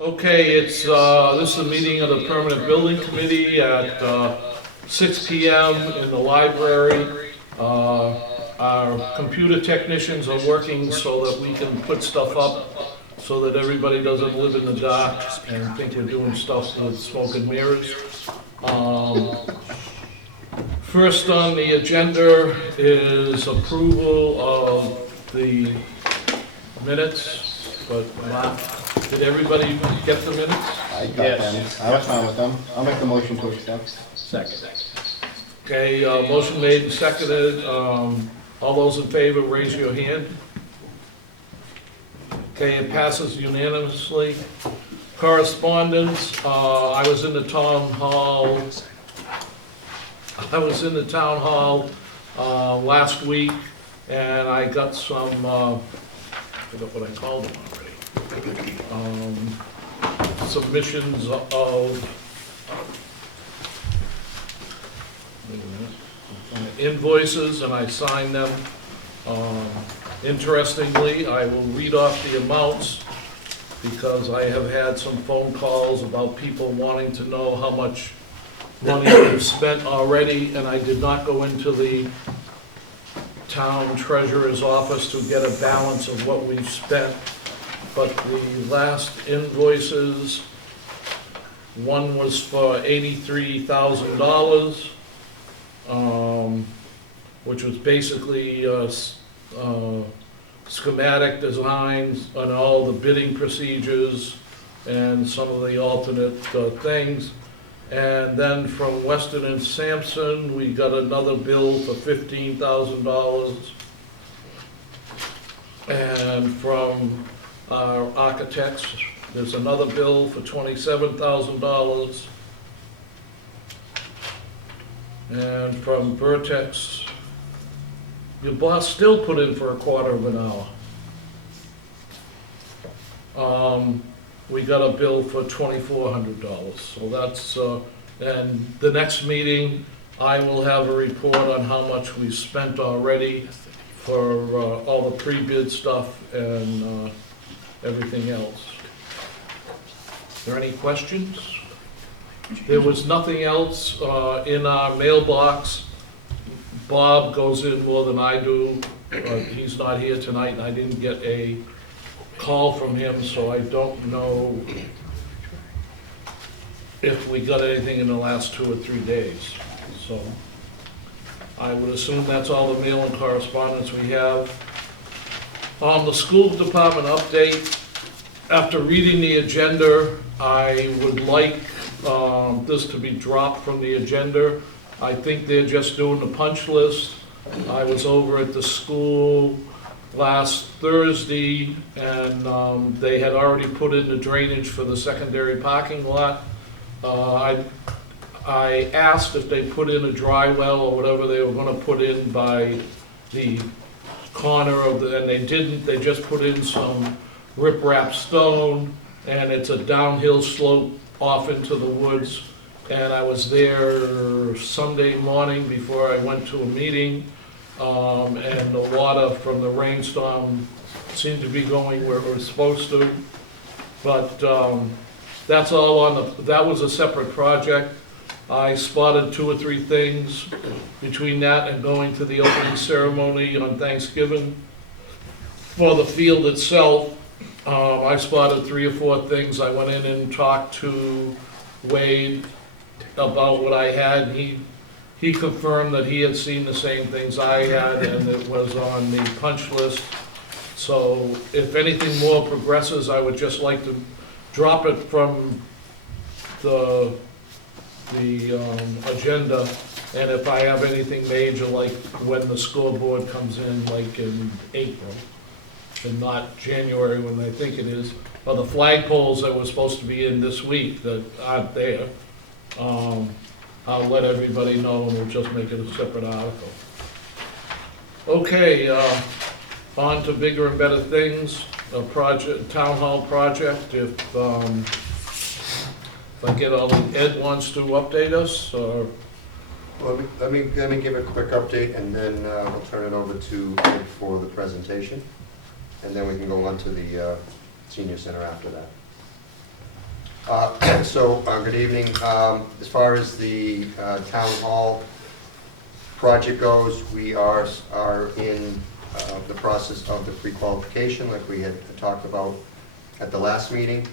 Okay, this is a meeting of the Permanent Building Committee at 6 PM in the library. Our computer technicians are working so that we can put stuff up so that everybody doesn't live in the dark and think we're doing stuff with smoke and mirrors. First on the agenda is approval of the minutes, but did everybody get the minutes? I got them. I was fine with them. I'll make the motion to accept. Second. Okay, motion made and seconded. All those in favor, raise your hand. Okay, it passes unanimously. Correspondence, I was in the town hall last week, and I got some, I forgot what I called them already. Submissions of invoices, and I signed them. Interestingly, I will read off the amounts because I have had some phone calls about people wanting to know how much money we've spent already, and I did not go into the town treasurer's office to get a balance of what we've spent. But the last invoices, one was for $83,000, which was basically schematic designs on all the bidding procedures and some of the alternate things. And then from Weston and Sampson, we got another bill for $15,000. And from our architects, there's another bill for $27,000. And from Vertex, your boss still put in for a quarter of an hour. We got a bill for $2,400, so that's, and the next meeting, I will have a report on how much we spent already for all the pre-bid stuff and everything else. Are there any questions? There was nothing else in our mailbox. Bob goes in more than I do. He's not here tonight, and I didn't get a call from him, so I don't know if we got anything in the last 2 or 3 days. So I would assume that's all the mail and correspondence we have. On the school department update, after reading the agenda, I would like this to be dropped from the agenda. I think they're just doing the punch list. I was over at the school last Thursday, and they had already put in the drainage for the secondary parking lot. I asked if they put in a dry well or whatever they were gonna put in by the corner of the, and they didn't. They just put in some riprap stone, and it's a downhill slope off into the woods. And I was there Sunday morning before I went to a meeting, and the water from the rainstorm seemed to be going where it was supposed to. But that's all on the, that was a separate project. I spotted 2 or 3 things between that and going to the opening ceremony on Thanksgiving. For the field itself, I spotted 3 or 4 things. I went in and talked to Wade about what I had. He confirmed that he had seen the same things I had, and it was on the punch list. So if anything more progresses, I would just like to drop it from the agenda. And if I have anything major, like when the scoreboard comes in, like in April, and not January when I think it is, or the flagpoles that were supposed to be in this week that aren't there, I'll let everybody know, and we'll just make it a separate article. Okay, on to bigger and better things. A project, town hall project. If I get all, Ed wants to update us, or? Well, let me give a quick update, and then we'll turn it over to Ed for the presentation, and then we can go on to the senior center after that. Good evening. As far as the town hall project goes, we are in the process of the pre-qualification, like we had talked about at the last meeting.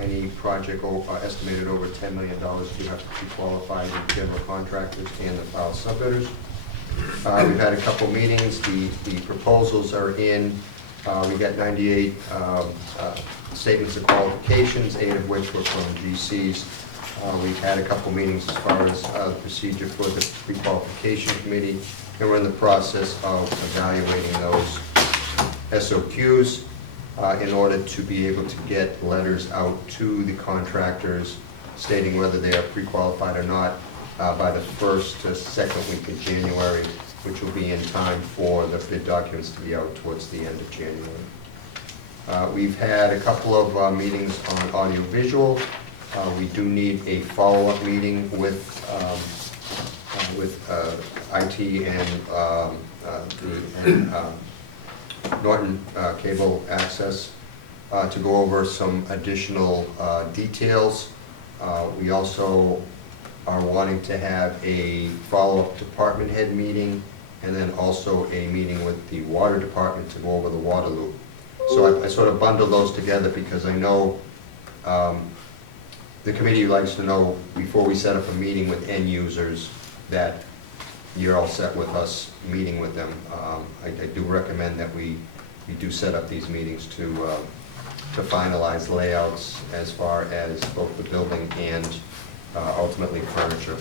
Any project estimated over $10 million do have to be qualified in general contractors and the file subbidders. We've had a couple meetings. The proposals are in. We got 98 statements of qualifications, 8 of which were from GCs. We've had a couple meetings as far as the procedure for the pre-qualification committee, and we're in the process of evaluating those SOQs in order to be able to get letters out to the contractors stating whether they are pre-qualified or not by the first to second week of January, which will be in time for the bid documents to be out towards the end of January. We've had a couple of meetings on audiovisual. We do need a follow-up meeting with IT and Norton Cable Access to go over some additional details. We also are wanting to have a follow-up department head meeting, and then also a meeting with the water department to go over the water loop. So I sort of bundled those together because I know the committee likes to know before we set up a meeting with end users that you're all set with us meeting with them. I do recommend that we do set up these meetings to finalize layouts as far as both the building and ultimately furniture.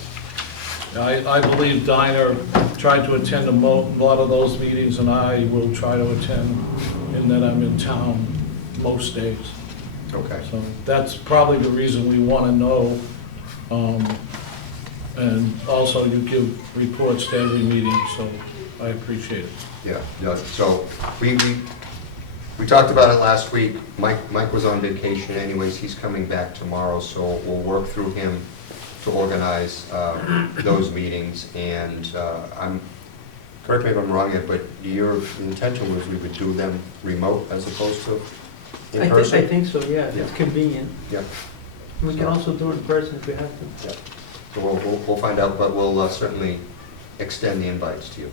I believe Dinah tried to attend a lot of those meetings, and I will try to attend, in that I'm in town most days. Okay. So that's probably the reason we want to know. And also you give reports to every meeting, so I appreciate it. Yeah. So we talked about it last week. Mike was on vacation anyways. He's coming back tomorrow, so we'll work through him to organize those meetings. And correct me if I'm wrong, Ed, but your intention was we would do them remote as opposed to in person? I think so, yeah, if it's Yeah. convenient. Yeah. We can also do it in person if we have to. Yeah. So we'll find out, but we'll certainly extend the invites to you.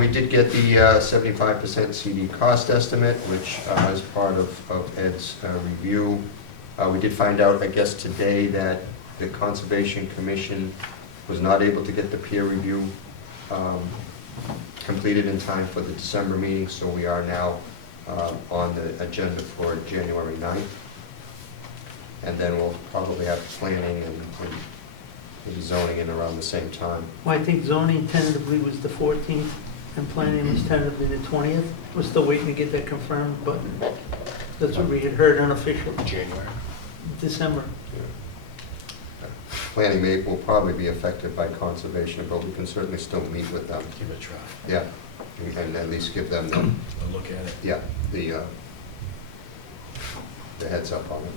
We did get the 75% CD cost estimate, which is part of Ed's review. We did find out, I guess, today that the Conservation Commission was not able to get the peer review completed in time for the December meeting, so we are now on the agenda for January 9th. And then we'll probably have planning and maybe zoning in around the same time. Well, I think zoning tentatively was the 14th, and planning was tentatively the 20th. We're still waiting to get that confirmed, but that's what we had heard unofficial. January. December. Planning will probably be affected by conservation, but we can certainly still meet with them. Give it a try. Yeah, and at least give them I'll look at it. the heads up on it.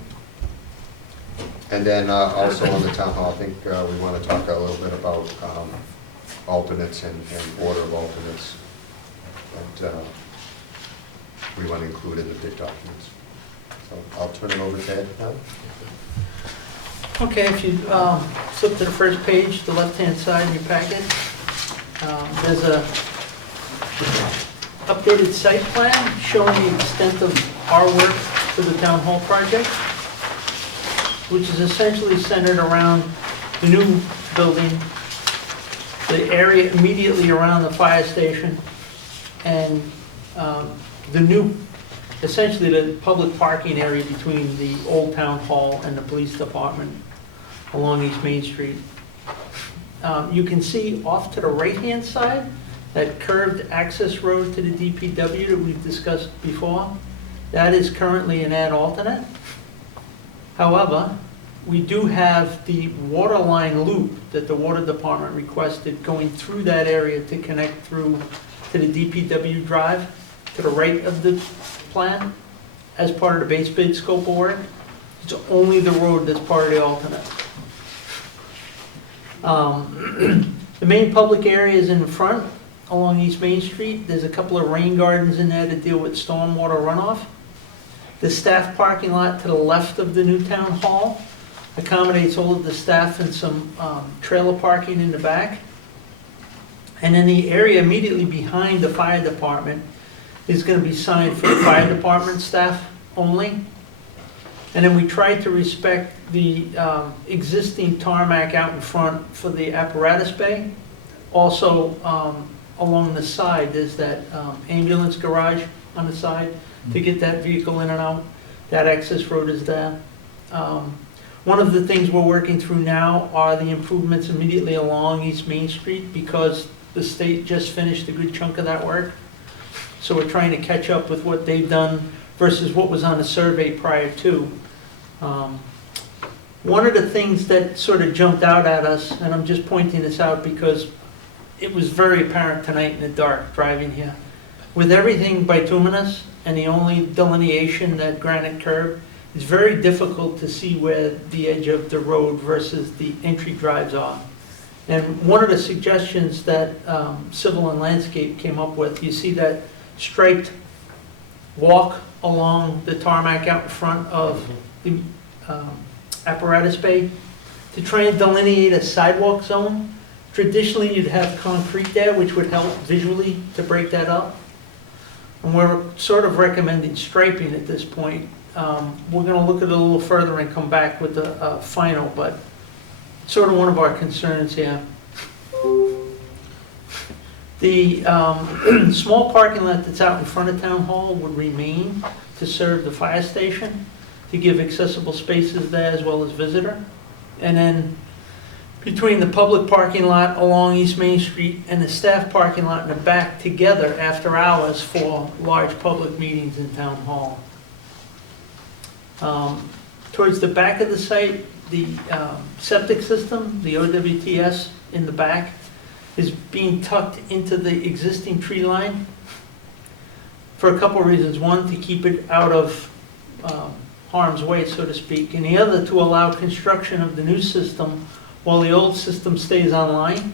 And then also on the town hall, I think we want to talk a little bit about alternates and order of alternates that we want to include in the bid documents. So I'll turn it over to Ed now. Okay, if you flip to the first page, the left-hand side of your packet, there's a updated site plan showing the extent of our work for the town hall project, which is essentially centered around the new building, the area immediately around the fire station, and the new, essentially the public parking area between the old town hall and the police department along East Main Street. You can see off to the right-hand side, that curved access road to the DPW that we've discussed before. That is currently an ad alternate. However, we do have the water line loop that the water department requested going through that area to connect through to the DPW drive to the right of the plan as part of the base bid scope of work. It's only the road that's part of the alternate. The main public area is in the front along East Main Street. There's a couple of rain gardens in there to deal with stormwater runoff. The staff parking lot to the left of the new town hall accommodates all of the staff and some trailer parking in the back. And then the area immediately behind the fire department is going to be signed for the fire department staff only. And then we tried to respect the existing tarmac out in front for the apparatus bay. Also, along the side, there's that ambulance garage on the side to get that vehicle in and out. That access road is there. One of the things we're working through now are the improvements immediately along East Main Street, because the state just finished a good chunk of that work. So we're trying to catch up with what they've done versus what was on the survey prior to. One of the things that sort of jumped out at us, and I'm just pointing this out because it was very apparent tonight in the dark driving here, with everything bituminous and the only delineation, that granite curb, it's very difficult to see where the edge of the road versus the entry drives are. And one of the suggestions that Civil and Landscape came up with, you see that striped walk along the tarmac out in front of the apparatus bay, to try and delineate a sidewalk zone. Traditionally, you'd have concrete there, which would help visually to break that up. And we're sort of recommending striping at this point. We're gonna look at it a little further and come back with a final, but sort of one of our concerns here. The small parking lot that's out in front of Town Hall would remain to serve the fire station, to give accessible spaces there as well as visitor. And then between the public parking lot along East Main Street and the staff parking lot in the back together after hours for large public meetings in Town Hall. Towards the back of the site, the septic system, the OWTS in the back, is being tucked into the existing tree line for a couple of reasons. One, to keep it out of harm's way, so to speak, and the other, to allow construction of the new system while the old system stays online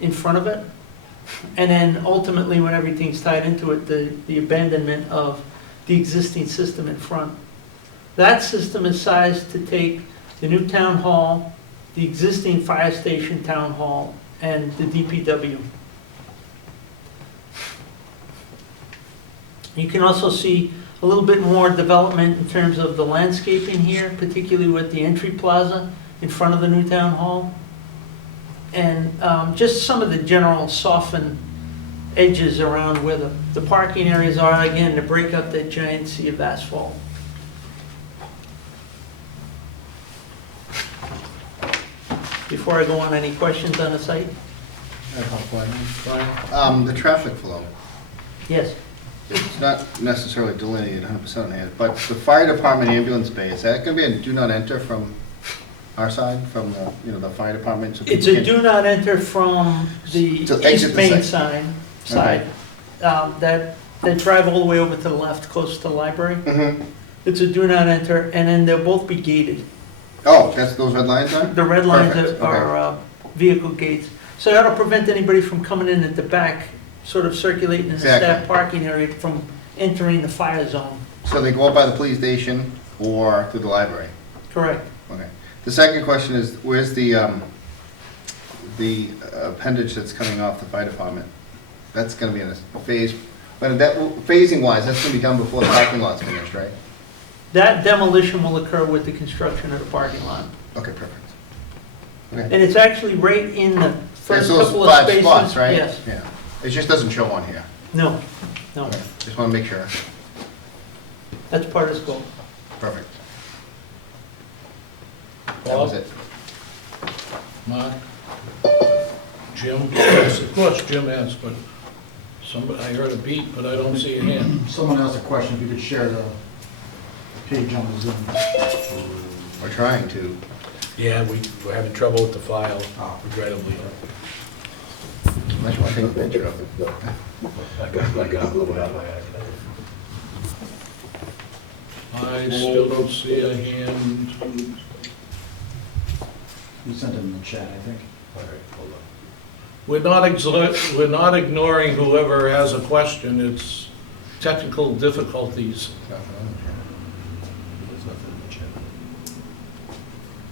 in front of it. And then ultimately, when everything's tied into it, the abandonment of the existing system in front. That system is sized to take the new town hall, the existing fire station town hall, and the DPW. You can also see a little bit more development in terms of the landscaping here, particularly with the entry plaza in front of the new town hall. And just some of the general softened edges around where the parking areas are, again, to break up that giant sea of asphalt. Before I go on, any questions on the site? I have a question. Brian? The traffic flow, Yes. it's not necessarily delineated 100% on here, but the fire department ambulance bay, is that gonna be a do not enter from our side, from the, the fire department? So It's people a can- do not enter from the To exit East the Main site. side. That drive all the way over to the left, close to the library. Mhm. It's a do not enter, and then they'll both be gated. Oh, that's, those red lines are? The red lines Perfect, are vehicle gates. So that'll prevent anybody from coming in at the back, sort of circulating in the Exactly. staff parking area from entering the fire zone. So they go up by the police station or through the library? Correct. Okay. The second question is, where's the appendage that's coming off the fire department? That's gonna be in a phase, but that, phasing wise, that's gonna be done before the parking lot's finished, right? That demolition will occur with the construction of the parking lot. Okay, perfect. Okay. And it's actually right in the first It's those couple of 5 spaces. spots, right? Yes. Yeah. It just doesn't show on here. No, no, Okay. Just wanna make sure. that's part of the scope. Perfect. That was Bob? it. Mark? Jim? Yes, of course, Jim asked, but somebody, I heard a beep, but I don't see a hand. Someone asked a question, if you could share the page on the Zoom. We're trying to. Yeah, we're having trouble with the file, Oh. regrettably. Unless you wanna take a picture of it. I got blew it out by accident. I still don't see a hand. You sent it in the chat, I think. All right, hold on. We're not ignoring whoever has a question, it's technical difficulties.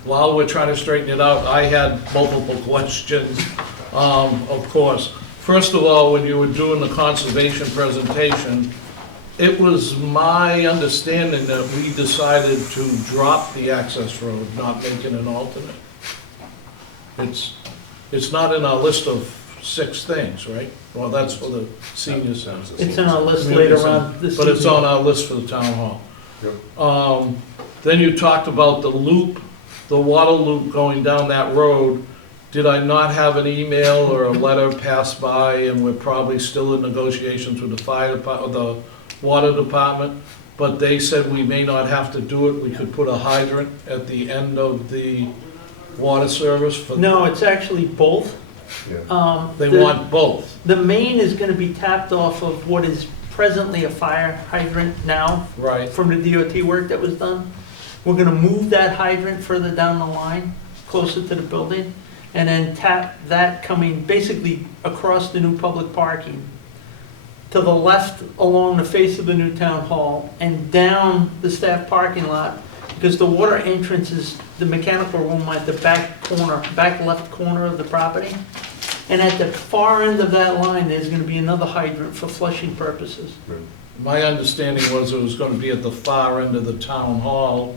While we're trying to straighten it out, I had multiple questions, of course. First of all, when you were doing the conservation presentation, it was my understanding that we decided to drop the access road, not make it an alternate. It's not in our list of 6 things, right? Well, that's for the senior center. It's in our list later on this But it's evening. on our list for the town hall. Yep. Then you talked about the loop, the water loop going down that road. Did I not have an email or a letter pass by, and we're probably still in negotiations with the fire department, the water department, but they said we may not have to do it, we could put a hydrant at the end of the water service for. No, it's actually both. Yeah. They The- want both, The main is gonna be tapped off of what is presently a fire hydrant now right? from the DOT work that was done. We're gonna move that hydrant further down the line, closer to the building, and then tap that coming basically across the new public parking to the left along the face of the new town hall and down the staff parking lot, because the water entrance is the mechanical room at the back corner, back left corner of the property. And at the far end of that line, there's gonna be another hydrant for flushing purposes. My understanding was it was gonna be at the far end of the town hall,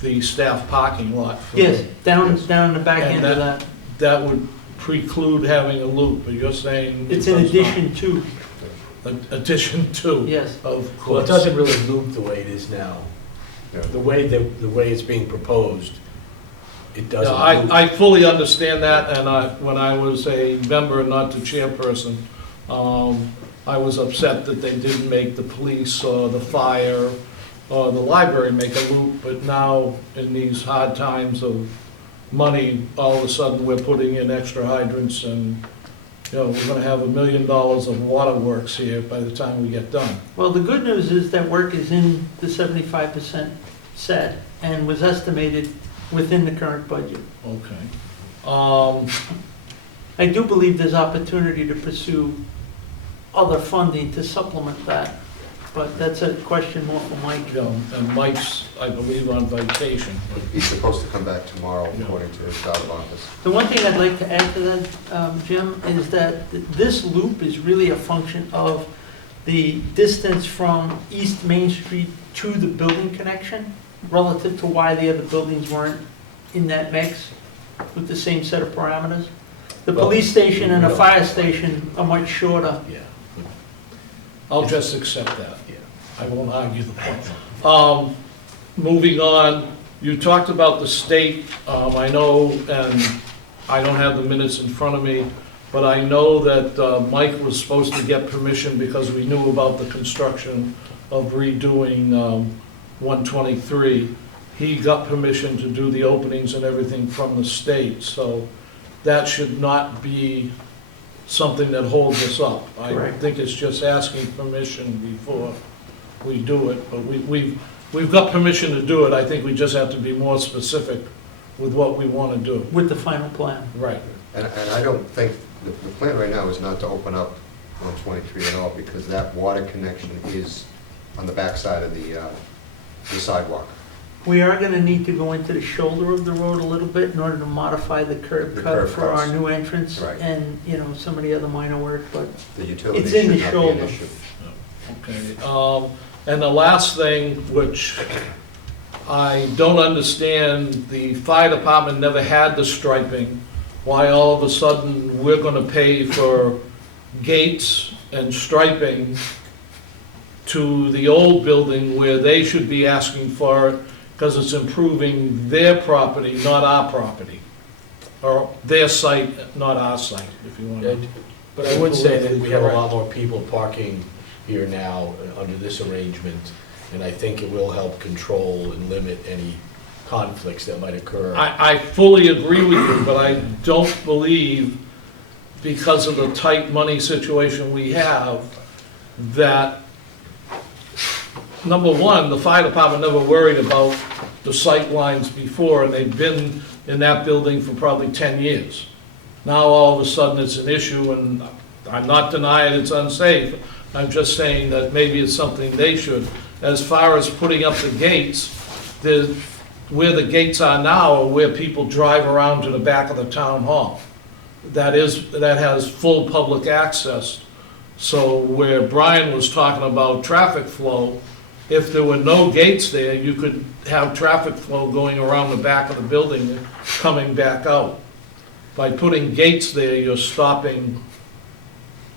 the staff parking lot. for Yes, the- down the back And end of that. That would preclude having a loop, but you're saying. It's it in does not. addition to, Addition to. yes. Of Well, it course. doesn't really loop the way it is now. Yeah. The way it's being proposed, it Yeah, doesn't loop. I fully understand that, and when I was a member, not the chairperson, I was upset that they didn't make the police or the fire or the library make a loop, but now, in these hard times of money, all of a sudden, we're putting in extra hydrants, and, you know, we're gonna have $1 million of waterworks here by the time we get done. Well, the good news is that work is in the 75% set and was estimated within the current budget. Okay. I do believe there's opportunity to pursue other funding to supplement that, but that's a question more for Mike. You know, and Mike's, I believe, on vacation. He's supposed to come back tomorrow, Yeah. according to his out of office. The one thing I'd like to add to that, Jim, is that this loop is really a function of the distance from East Main Street to the building connection relative to why the other buildings weren't in that mix with the same set of parameters. The Well, police station and the no. fire station are much shorter. Yeah, I'll just accept that. yeah. I won't argue the point. Moving on, you talked about the state, I know, and I don't have the minutes in front of me, but I know that Mike was supposed to get permission because we knew about the construction of redoing 123. He got permission to do the openings and everything from the state, so that should not be something that holds us up. I Correct. think it's just asking permission before we do it, but we've got permission to do it. I think we just have to be more specific with what we want to do. With the final plan. Right. And I don't think, the plan right now is not to open up 123 at all, because that water connection is on the backside of the sidewalk. We are gonna need to go into the shoulder of the road a little bit in order to modify the curb The cut curb for our cuts. new entrance Right. and, you know, some of the other minor work, but The utility It's in should the not be an shoulder. issue. Okay. And the last thing, which I don't understand, the fire department never had the striping. Why all of a sudden we're gonna pay for gates and striping to the old building where they should be asking for it because it's improving their property, not our property. Or their site, not our site, if you want to. But I would say that we have a lot more people parking here now under this arrangement, and I think it will help control and limit any conflicts that might occur. I fully agree with you, but I don't believe, because of the tight money situation we have, that, number one, the fire department never worried about the sight lines before, and they've been in that building for probably 10 years. Now, all of a sudden, it's an issue, and I'm not denying it's unsafe. I'm just saying that maybe it's something they should. As far as putting up the gates, where the gates are now are where people drive around to the back of the town hall. That has full public access. So where Brian was talking about traffic flow, if there were no gates there, you could have traffic flow going around the back of the building and coming back out. By putting gates there, you're stopping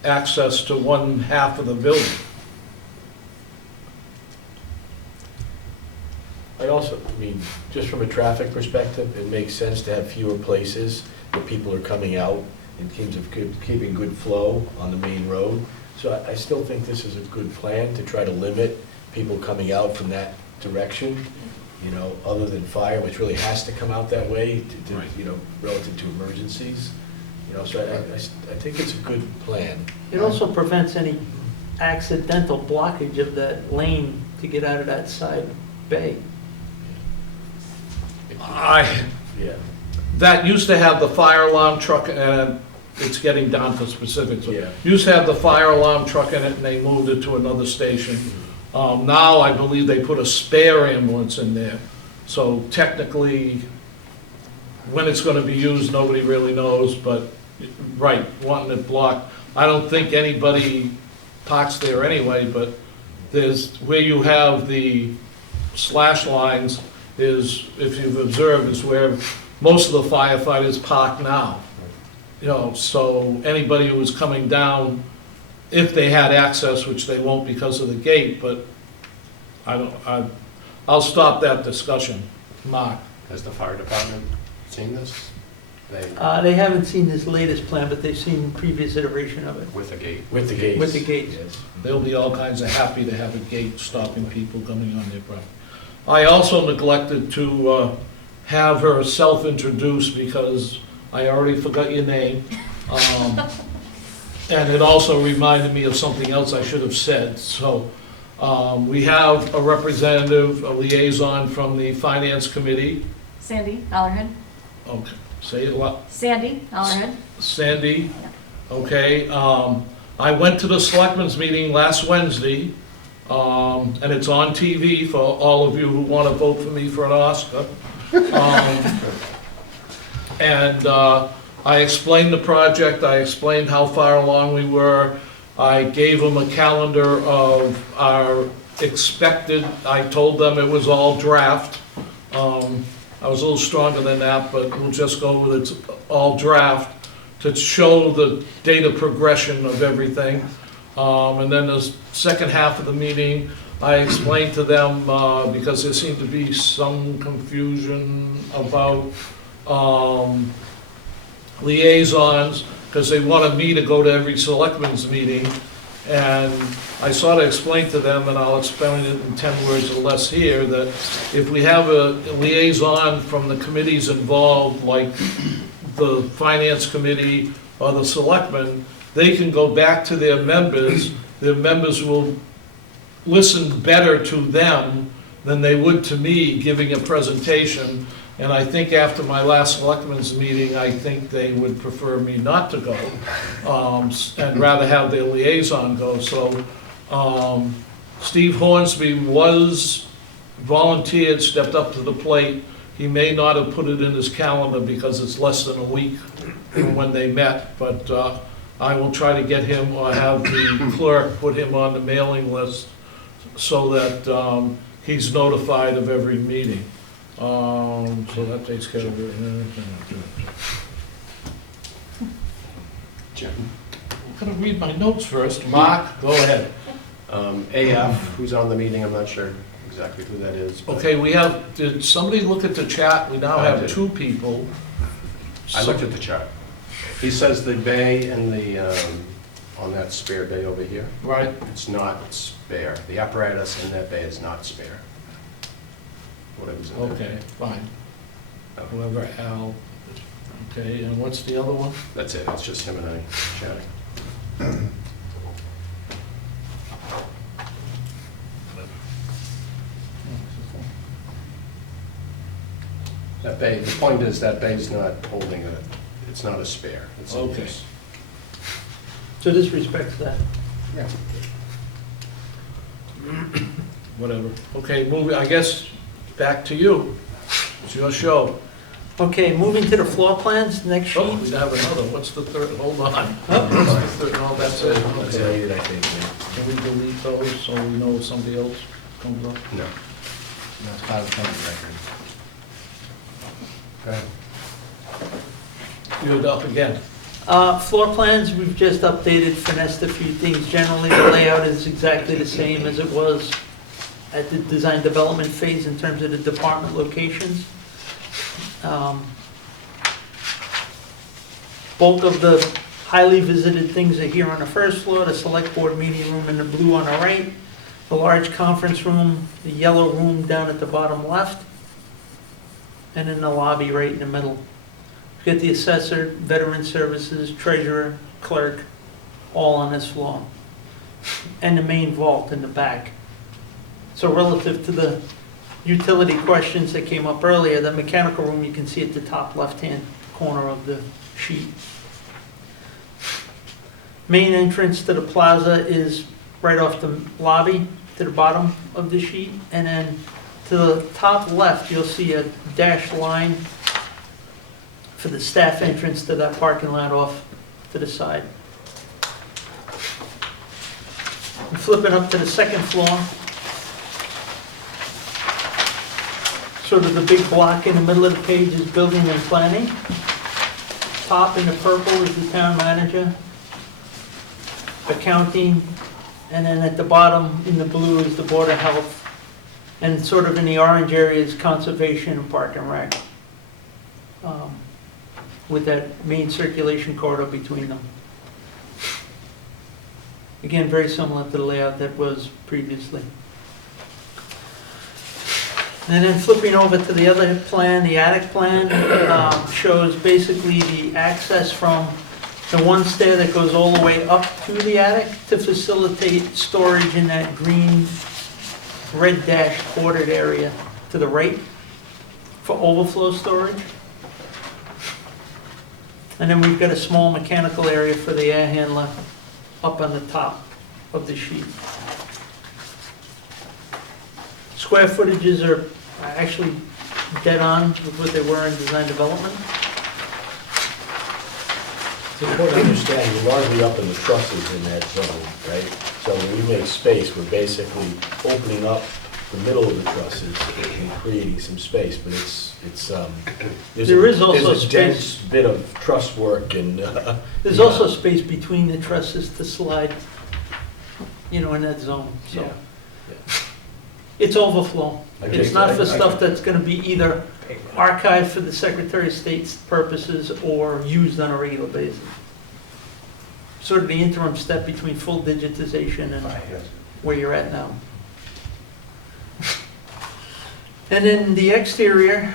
access to one half of the building. I also, I mean, just from a traffic perspective, it makes sense to have fewer places where people are coming out in terms of keeping good flow on the main road. So I still think this is a good plan to try to limit people coming out from that direction, you know, other than fire, which really has to come out that way to you know, relative to emergencies. You know, so I think it's a good plan. It also prevents any accidental blockage of that lane to get out of that side bay. Yeah. That used to have the fire alarm truck, and it's getting down to specifics. Yeah. Used to have the fire alarm truck in it, and they moved it to another station. Now, I believe they put a spare ambulance in there. So technically, when it's gonna be used, nobody really knows, but, right, wanting it blocked. I don't think anybody parks there anyway, but there's, where you have the slash lines is, if you've observed, is where most of the firefighters park now. You know, so anybody who was coming down, if they had access, which they won't because of the gate, but I'll stop that discussion. Mark? Has the fire department seen this? They haven't seen this latest plan, but they've seen previous iteration of it. With a gate? With the gates. With the gates. Yes. They'll be all kinds of happy to have a gate stopping people coming on their property. I also neglected to have her self-introduce because I already forgot your name. And it also reminded me of something else I should have said. So we have a representative, a liaison from the Finance Committee. Sandy Allerhead. Okay, say it loud. Sandy Allerhead. Sandy, okay. I went to the Selectmen's meeting last Wednesday, and it's on TV for all of you who want to vote for me for an Oscar. And I explained the project, I explained how far along we were. I gave them a calendar of our expected, I told them it was all draft. I was a little stronger than that, but we'll just go with it's all draft to show the data progression of everything. And then the second half of the meeting, I explained to them, because there seemed to be some confusion about liaisons, because they wanted me to go to every selectmen's meeting. And I sort of explained to them, and I'll explain it in 10 words or less here, that if we have a liaison from the committees involved, like the Finance Committee or the Selectmen, they can go back to their members will listen better to them than they would to me giving a presentation. And I think after my last selectmen's meeting, I think they would prefer me not to go, and rather have their liaison go. So Steve Hornsby was volunteered, stepped up to the plate. He may not have put it in his calendar because it's less than a week from when they met, but I will try to get him, or have the clerk put him on the mailing list so that he's notified of every meeting. So that takes care of it. Jim? I'm gonna read my notes first. Mark, go ahead. AF, who's on the meeting, I'm not sure exactly who that is. but Okay, we have, did somebody look at the chat? We now I have did. 2 people. I looked at the chart. He says the bay and the, on that spare bay over here, Right, it's not spare. The apparatus in that bay is not spare. Whatever's in there. okay, fine. Oh, Whoever, Al, okay, and what's the other one? That's it, it's just him and I chatting. That bay, the point is that bay's not holding a, it's not a spare. It's in Okay. use. So this respects that. Whatever. Okay, moving, I guess back to you. It's your show. Okay, moving to the floor plans, next Oh, sheet. we have another. What's the third? Hold on. What's the third? No, that's it. That's Okay. it, I think, yeah. Can we delete those so we know if somebody else comes up? No. That's part of the permit record. You're up again. Floor plans, we've just updated, finessed a few things. Generally, the layout is exactly the same as it was at the design development phase in terms of the department locations. Bulk of the highly visited things are here on the first floor, the select board meeting room in the blue on the right, the large conference room, the yellow room down at the bottom left, and then the lobby right in the middle. You get the assessor, veteran services, treasurer, clerk, all on this floor. And the main vault in the back. So relative to the utility questions that came up earlier, the mechanical room you can see at the top left-hand corner of the sheet. Main entrance to the plaza is right off the lobby to the bottom of the sheet. And then to the top left, you'll see a dashed line for the staff entrance to that parking lot off to the side. And flipping up to the second floor, sort of the big block in the middle of the page is building and planning. Top in the purple is the town manager, accounting, and then at the bottom in the blue is the Board of Health. And sort of in the orange area is conservation and park and rec. With that main circulation corridor between them. Again, very similar to the layout that was previously. And then flipping over to the other plan, the attic plan, shows basically the access from the one stair that goes all the way up to the attic to facilitate storage in that green, red dashed bordered area to the right for overflow storage. And then we've got a small mechanical area for the air handler up on the top of the sheet. Square footages are actually dead on with what they were in design development. It's important to understand, we're largely up in the trusses in that zone, right? So when we make space, we're basically opening up the middle of the trusses and creating some space, but There is also there's a space. dense bit of truss work and. There's also space between the trusses to slide, in that zone, so. Yeah. It's overflow. I It's just- not for I- stuff that's gonna be either archived for the Secretary of State's purposes or used on a regular basis. Sort of the interim step between full digitization and where you're at now. And then the exterior,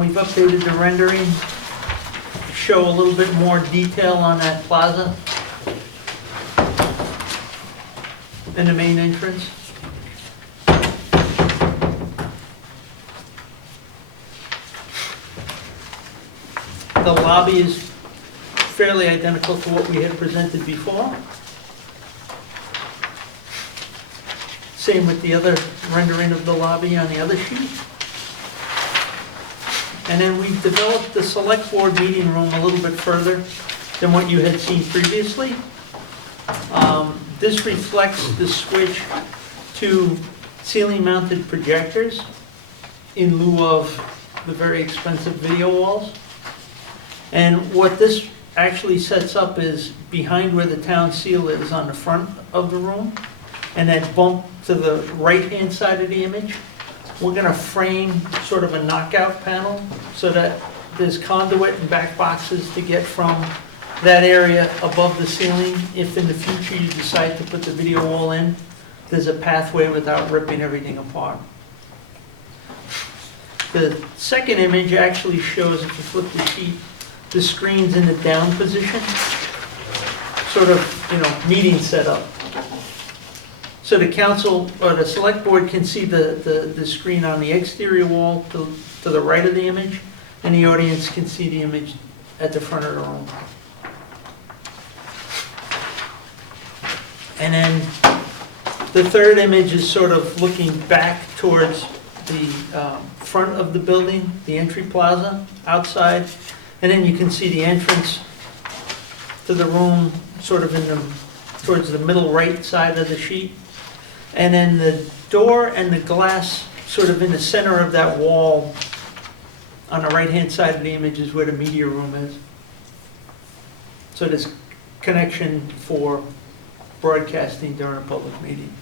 we've updated the rendering, show a little bit more detail on that plaza and the main entrance. The lobby is fairly identical to what we had presented before. Same with the other rendering of the lobby on the other sheet. And then we've developed the select board meeting room a little bit further than what you had seen previously. This reflects the switch to ceiling-mounted projectors in lieu of the very expensive video walls. And what this actually sets up is behind where the town seal is on the front of the room, and then bump to the right-hand side of the image. We're gonna frame sort of a knockout panel so that there's conduit and back boxes to get from that area above the ceiling. If in the future you decide to put the video wall in, there's a pathway without ripping everything apart. The second image actually shows, if you flip the sheet, the screen's in the down position, sort of, meeting setup. So the council, or the select board can see the screen on the exterior wall to the right of the image, and the audience can see the image at the front of the room. And then the third image is sort of looking back towards the front of the building, the entry plaza outside, and then you can see the entrance to the room sort of towards the middle right side of the sheet. And then the door and the glass sort of in the center of that wall on the right-hand side of the image is where the media room is. So there's connection for broadcasting during a public meeting.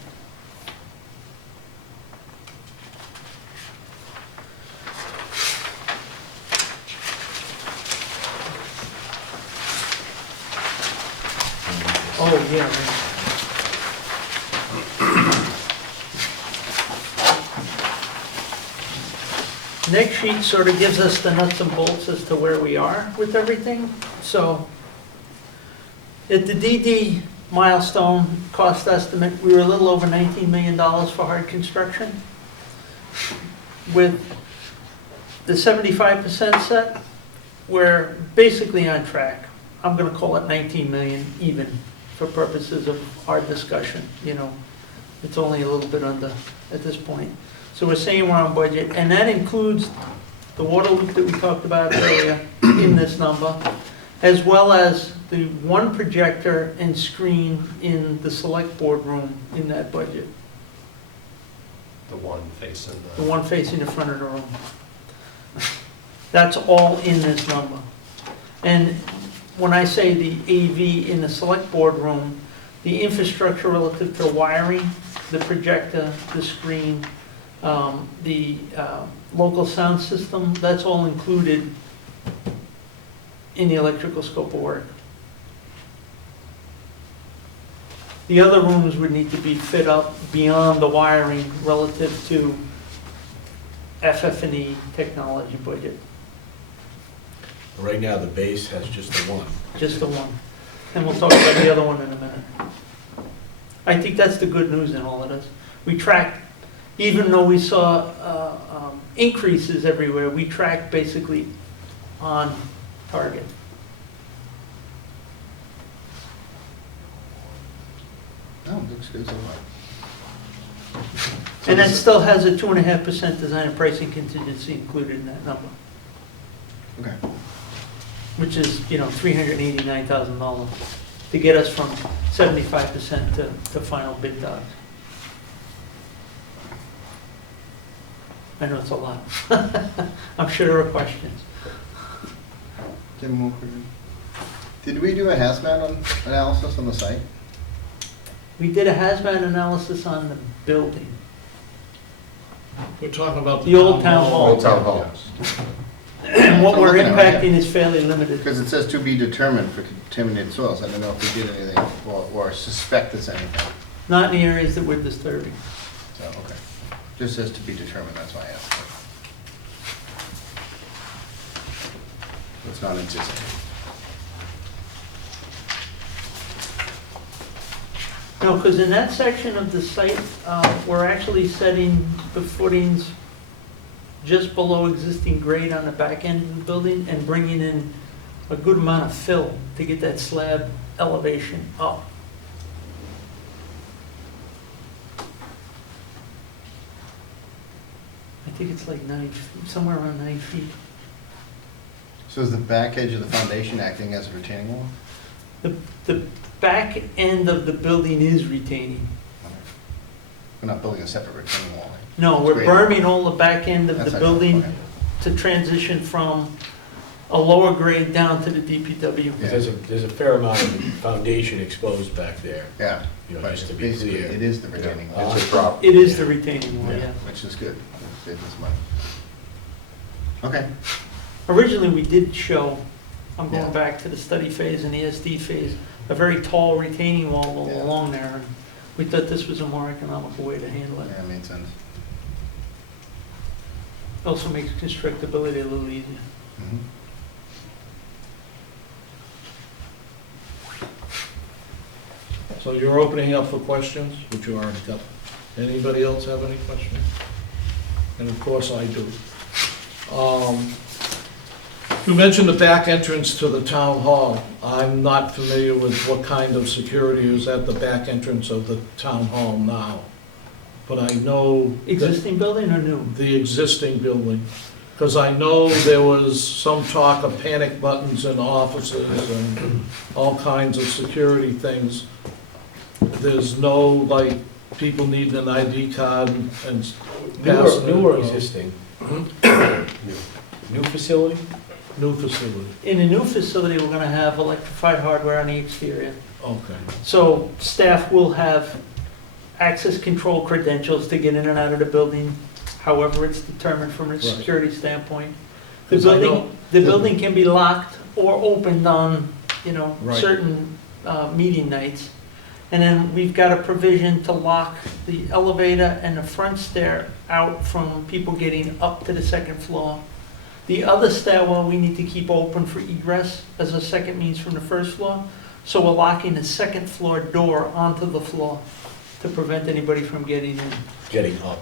Oh, yeah, right. Next sheet sort of gives us the nuts and bolts as to where we are with everything. So at the DD milestone cost estimate, we were a little over $19 million for hard construction. With the 75% set, we're basically on track. I'm gonna call it 19 million even for purposes of our discussion, you know. It's only a little bit under at this point. So we're saying we're on budget, and that includes the water loop that we talked about earlier in this number, as well as the one projector and screen in the select board room in that budget, The one facing the one facing the front of the room. That's all in this number. And when I say the AV in the select board room, the infrastructure relative to wiring, the projector, the screen, the local sound system, that's all included in the electrical scope of work. The other rooms would need to be fit up beyond the wiring relative to FF&E technology budget, Right now, the base has just the one. just the one. And we'll talk about the other one in a minute. I think that's the good news in all of this. We tracked, even though we saw increases everywhere, we tracked basically on target. Oh, looks good so far. And that still has a 2.5% design and pricing contingency included in that number, Okay. which is, $389,000 to get us from 75% to final bid docs. I know it's a lot. I'm sure there are questions. Jim, more quickly. Did we do a hazmat analysis on the site? We did a hazmat analysis on the building, We're talking about the old town hall. Old Town Hall. And what So we're looking at it, impacting is fairly limited. Because it says to be determined for contaminated soils. I don't know if we did anything or suspect it's anything. Not in the areas that we're disturbing. So, okay. Just says to be determined, that's why I asked. It's not anticipated. No, because in that section of the site, we're actually setting the footings just below existing grade on the back end of the building and bringing in a good amount of fill to get that slab elevation up. I think it's like somewhere around 9 feet. So is the back edge of the foundation acting as a retaining wall? The back end of the building is retaining. We're not building a separate retaining wall. Right? No, we're Great. berming all the back end of That's the okay, building okay. to transition from a lower grade down to the DPW. Yeah. There's a fair amount of foundation exposed back there. Yeah. But But just to be basically, clear. it is the retaining wall. It's a drop. It is the retaining wall, yeah. Which is good. Save us money. Okay. Originally, we did show, I'm Yeah. going back to the study phase and the SD phase, a very tall retaining wall Yeah. along there. And we thought this was a more economical way to handle it. Yeah, made sense. Also makes constructability a little easier. Mhm. So you're opening up for questions, which you already got. Anybody else have any questions? And of course I do. You mentioned the back entrance to the town hall. I'm not familiar with what kind of security is at the back entrance of the town hall now. but I know that Existing building or new? the existing building. Because I know there was some talk of panic buttons in offices and all kinds of security things. There's no, like, people needing an ID card and passing it. New or existing? New facility? New facility, In a new facility, we're gonna have electrified hardware on the exterior. okay. So staff will have access control credentials to get in and out of the building, however it's determined from a Right. security standpoint. The 'Cause I know- building can be locked or opened on, Right. certain meeting nights. And then we've got a provision to lock the elevator and the front stair out from people getting up to the second floor. The other stairwell, we need to keep open for egress as a second means from the first floor. So we're locking the second floor door onto the floor to prevent anybody from getting in, Getting up.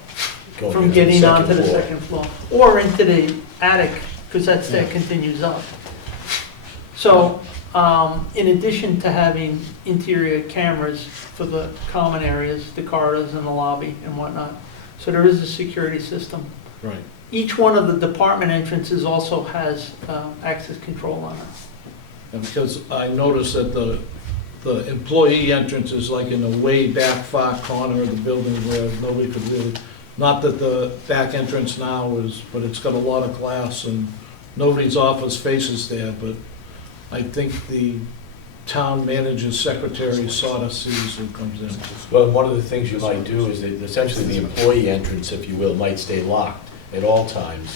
going from into getting second onto the floor. second floor, or into the attic, because that stair continues up. So, in addition to having interior cameras for the common areas, the corridors and the lobby and whatnot, so there is a security system. Right. Each one of the department entrances also has access control on it. And because I noticed that the employee entrance is like in a way back far corner of the building where nobody could really, not that the back entrance now is, but it's got a lot of glass and nobody's office faces there, but I think the town manager's secretary sort of sees who comes in. Well, one of the things you might do is that essentially the employee entrance, if you will, might stay locked at all times.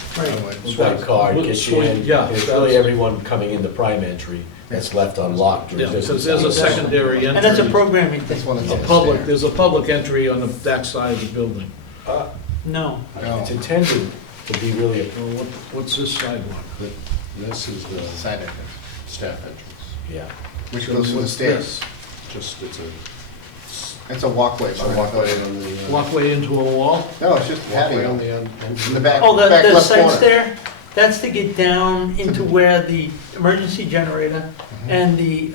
Swipe card, get you in. Yeah, It's really everyone coming in the prime entry that's left unlocked. or Yeah, business because there's a hours. secondary And that's a entry, programming That's thing. one of a the public, stairs. there's a public entry on the back side of the building. Uh, No. It's intended to be really a, Well, what's this sidewalk? This is the Side entrance, staff entrance. yeah. which goes to the What's stairs. this? Just, it's It's a walkway. a behind the walkway building. on the, Walkway into a wall? No, it's just a walkway on patio. the end. In the back, Oh, back the left side corner. stair, that's to get down into where the emergency generator and the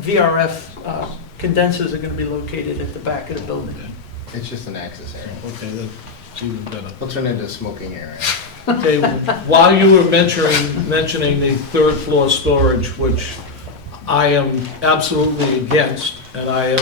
VRF condensers are gonna be located at the back of the building. It's just an access area. Okay, that's even better. We'll turn it into a smoking area. Okay, while you were mentioning the third floor storage, which I am absolutely against, and I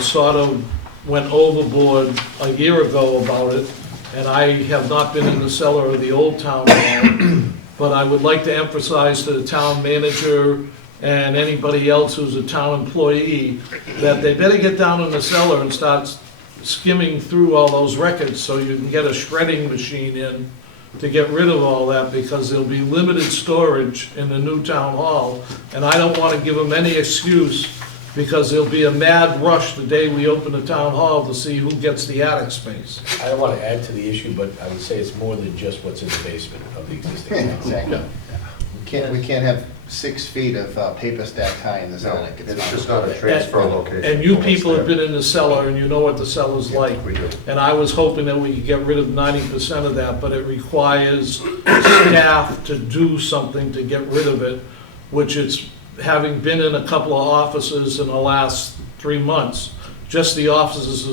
sort of went overboard a year ago about it, and I have not been in the cellar of the old town hall, but I would like to emphasize to the town manager and anybody else who's a town employee, that they better get down in the cellar and start skimming through all those records so you can get a shredding machine in to get rid of all that, because there'll be limited storage in the new town hall, and I don't want to give them any excuse, because there'll be a mad rush the day we open the town hall to see who gets the attic space. I don't want to add to the issue, but I would say it's more than just what's in the basement of the existing house. Exactly. Yeah. We can't have 6 feet of paper stacked high in the No, attic. it's just not a transfer location. And you people have been in the cellar, and you know what the cellar's like. We do. And I was hoping that we could get rid of 90% of that, but it requires staff to do something to get rid of it, which it's, having been in a couple of offices in the last 3 months, just the offices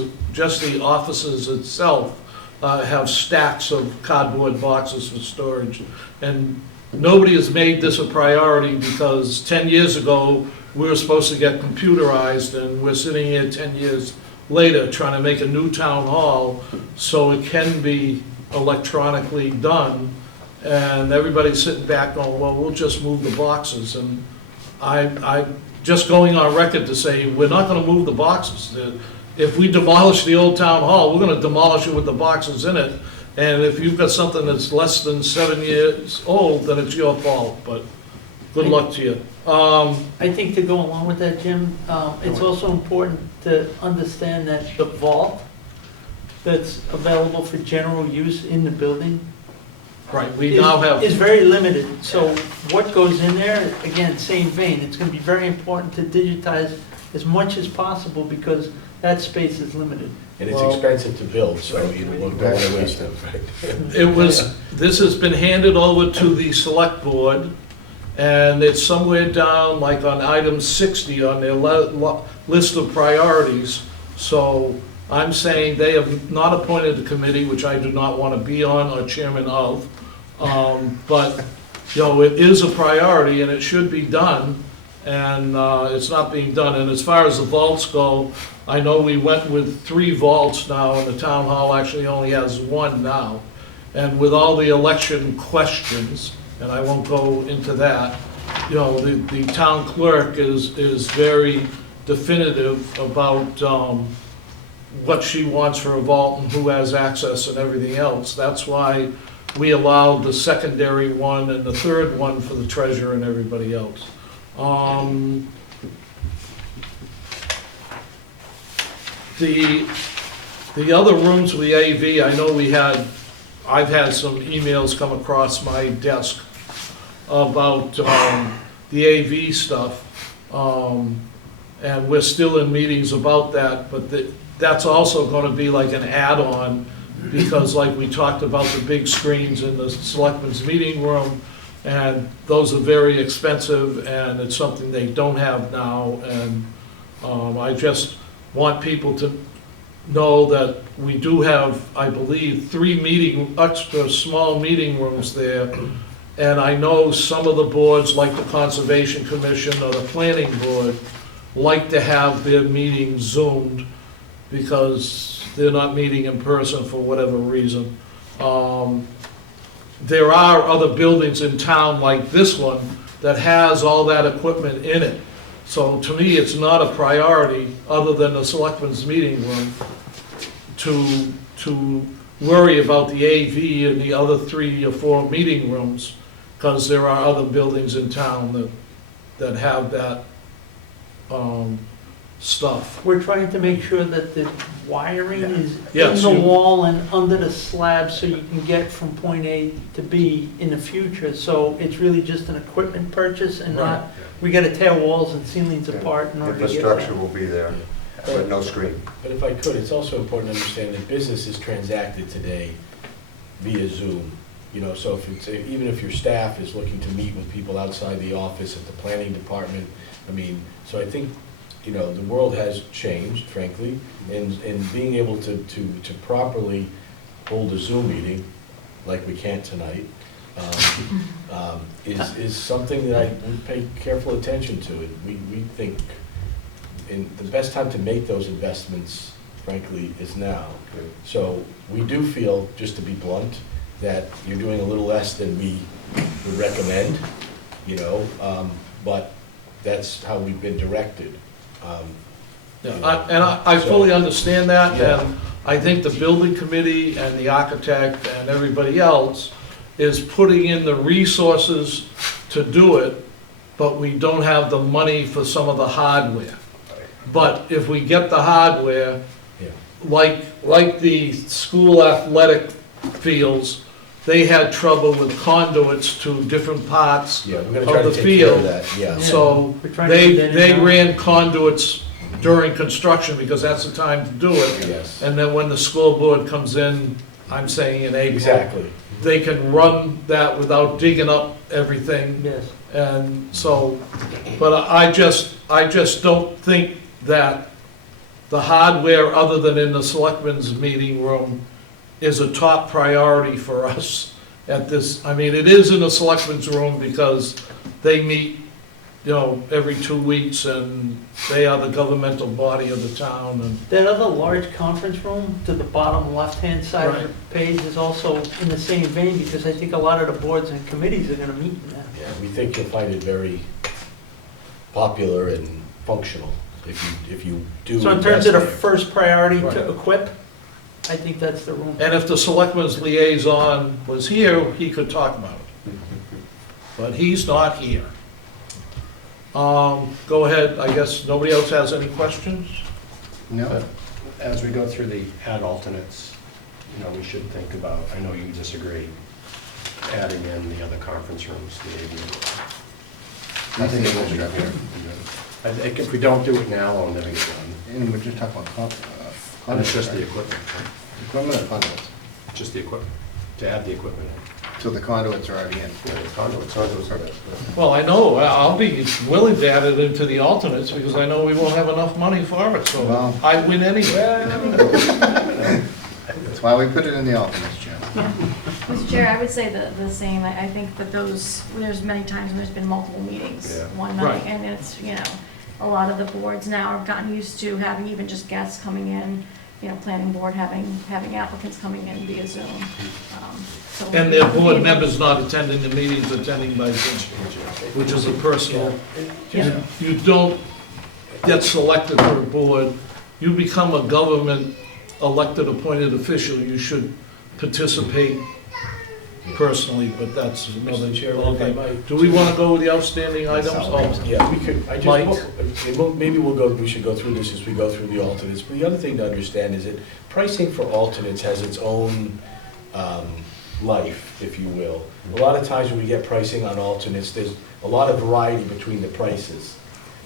itself have stacks of cardboard boxes for storage. And nobody has made this a priority, because 10 years ago, we were supposed to get computerized, and we're sitting here 10 years later trying to make a new town hall so it can be electronically done. And everybody's sitting back going, well, we'll just move the boxes. And I'm just going on record to say, we're not gonna move the boxes. If we demolish the old town hall, we're gonna demolish it with the boxes in it. And if you've got something that's less than 7 years old, then it's your fault, but good luck to you. I think to go along with that, Jim, it's also important to understand that the vault that's available for general use in the building Right, we now is have, very limited. So what goes in there, again, same vein, it's gonna be very important to digitize as much as possible, because that space is limited. And it's Well- expensive to build, so you don't want to waste it. this has been handed over to the select board, and it's somewhere down, like on item 60 on their list of priorities. So I'm saying they have not appointed a committee, which I do not want to be on or chairman of. But, you know, it is a priority and it should be done, and it's not being done. And as far as the vaults go, I know we went with 3 vaults now, and the town hall actually only has 1 now. And with all the election questions, and I won't go into that, you know, the town clerk is very definitive about what she wants for a vault and who has access and everything else. That's why we allowed the secondary one and the third one for the treasurer and everybody else. The other rooms with the AV, I know I've had some emails come across my desk about the AV stuff, and we're still in meetings about that, but that's also going to be like an add-on, because like we talked about the big screens in the selectmen's meeting room, and those are very expensive, and it's something they don't have now, and I just want people to know that we do have, I believe, 3 extra small meeting rooms there. And I know some of the boards, like the Conservation Commission or the Planning Board, like to have their meetings Zoomed because they're not meeting in person for whatever reason. There are other buildings in town like this one that has all that equipment in it. So to me, it's not a priority, other than the selectmen's meeting room, to worry about the AV and the other 3 or 4 meeting rooms, because there are other buildings in town that have that stuff. We're trying to make sure that the wiring is Yes, in the you- wall and under the slab, so you can get from point A to B in the future. So it's really just an equipment purchase and not, we gotta tear walls and ceilings apart in order to get Infrastructure that. will be there, but no screen. But if I could, it's also important to understand that business is transacted today via Zoom. You know, so if it's, even if your staff is looking to meet with people outside the office at the planning department, I mean, so I think, you know, the world has changed, frankly, and being able to properly hold a Zoom meeting, like we can't tonight, is something that I would pay careful attention to. We think the best time to make those investments, frankly, is now. So we do feel, just to be blunt, that you're doing a little less than we would recommend, you know, but that's how we've been directed. Yeah, I fully understand that, Yeah. and I think the building committee and the architect and everybody else is putting in the resources to do it, but we don't have the money for some of the hardware. But if we get the hardware, Yeah. like the school athletic fields, they had trouble with conduits to different parts Yeah, we're gonna try of to the take care of field. that, yeah. So We're trying to do that they in-house. ran conduits during construction because that's the time to do it. Yes, And then when the school board comes in, I'm saying in April, exactly. they can run that without digging up everything. Yes. And so, but I just don't think that the hardware, other than in the selectmen's meeting room, is a top priority for us at this. I mean, it is in the selectmen's room because they meet, you know, every 2 weeks, and they are the governmental body of the town, and That other large conference room to the bottom left-hand side of Right. the page is also in the same vein, because I think a lot of the boards and committees are gonna meet in that. Yeah, we think you'll find it very popular and functional if you do. So in terms of the invest first priority Right. to equip, I think that's the room. And if the selectmen's liaison was here, he could talk about it. But he's not here. Go ahead, I guess nobody else has any questions? No? As we go through the ad alternates, you know, we should think about, I know you disagree, adding in the other conference rooms, the AV. I think it will be up here. I think if we don't do it now, it'll never get done. And we're just talking about And it's just the right? equipment, right? Equipment or conduits? Just the equipment, to add the equipment in. till the conduits are already in. Yeah, the conduits are there. Well, I know, I'll be willing to add it into the alternates, because I know we won't have enough money for it, so Well- I win anyway. That's why we put it in the alternates, Jim. Mr. Chair, I would say the same. I think that there's many times when there's been multiple meetings Yeah. one night, Right. and it's, a lot of the boards now have gotten used to having even just guests coming in, planning board having applicants coming in via Zoom. So And their board we- members not attending the meetings, attending by Zoom, which is a personal, Yeah. you don't get selected for a board, you become a government elected appointed official, you should participate personally, but that's another. Mr. Chairman, if I might. Do we want to go with the outstanding items? Oh, Yeah, we could, Mike? maybe we should go through this as we go through the alternates. But the other thing to understand is that pricing for alternates has its own life, if you will. A lot of times when we get pricing on alternates, there's a lot of variety between the prices.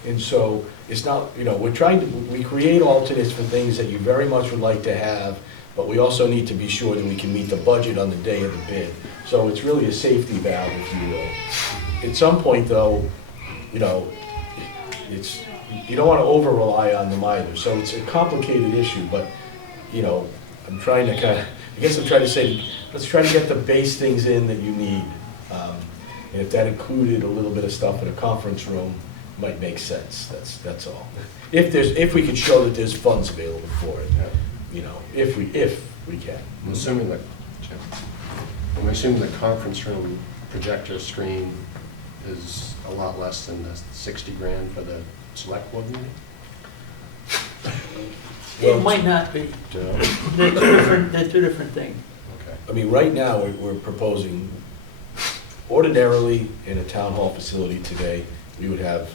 And so it's not, we create alternates for things that you very much would like to have, but we also need to be sure that we can meet the budget on the day of the bid. So it's really a safety valve, if you will. At some point, though, you don't want to over-rely on them either. So it's a complicated issue, but, I'm trying to I'm trying to say, let's try to get the base things in that you need. And if that included a little bit of stuff in a conference room, might make sense, that's all. If we could show that there's funds available for it, if we can. I'm assuming the conference room projector screen is a lot less than the 60 grand for the select board meeting? It might not be. They're two different things. Okay. I mean, right now, we're proposing, ordinarily, in a town hall facility today, we would have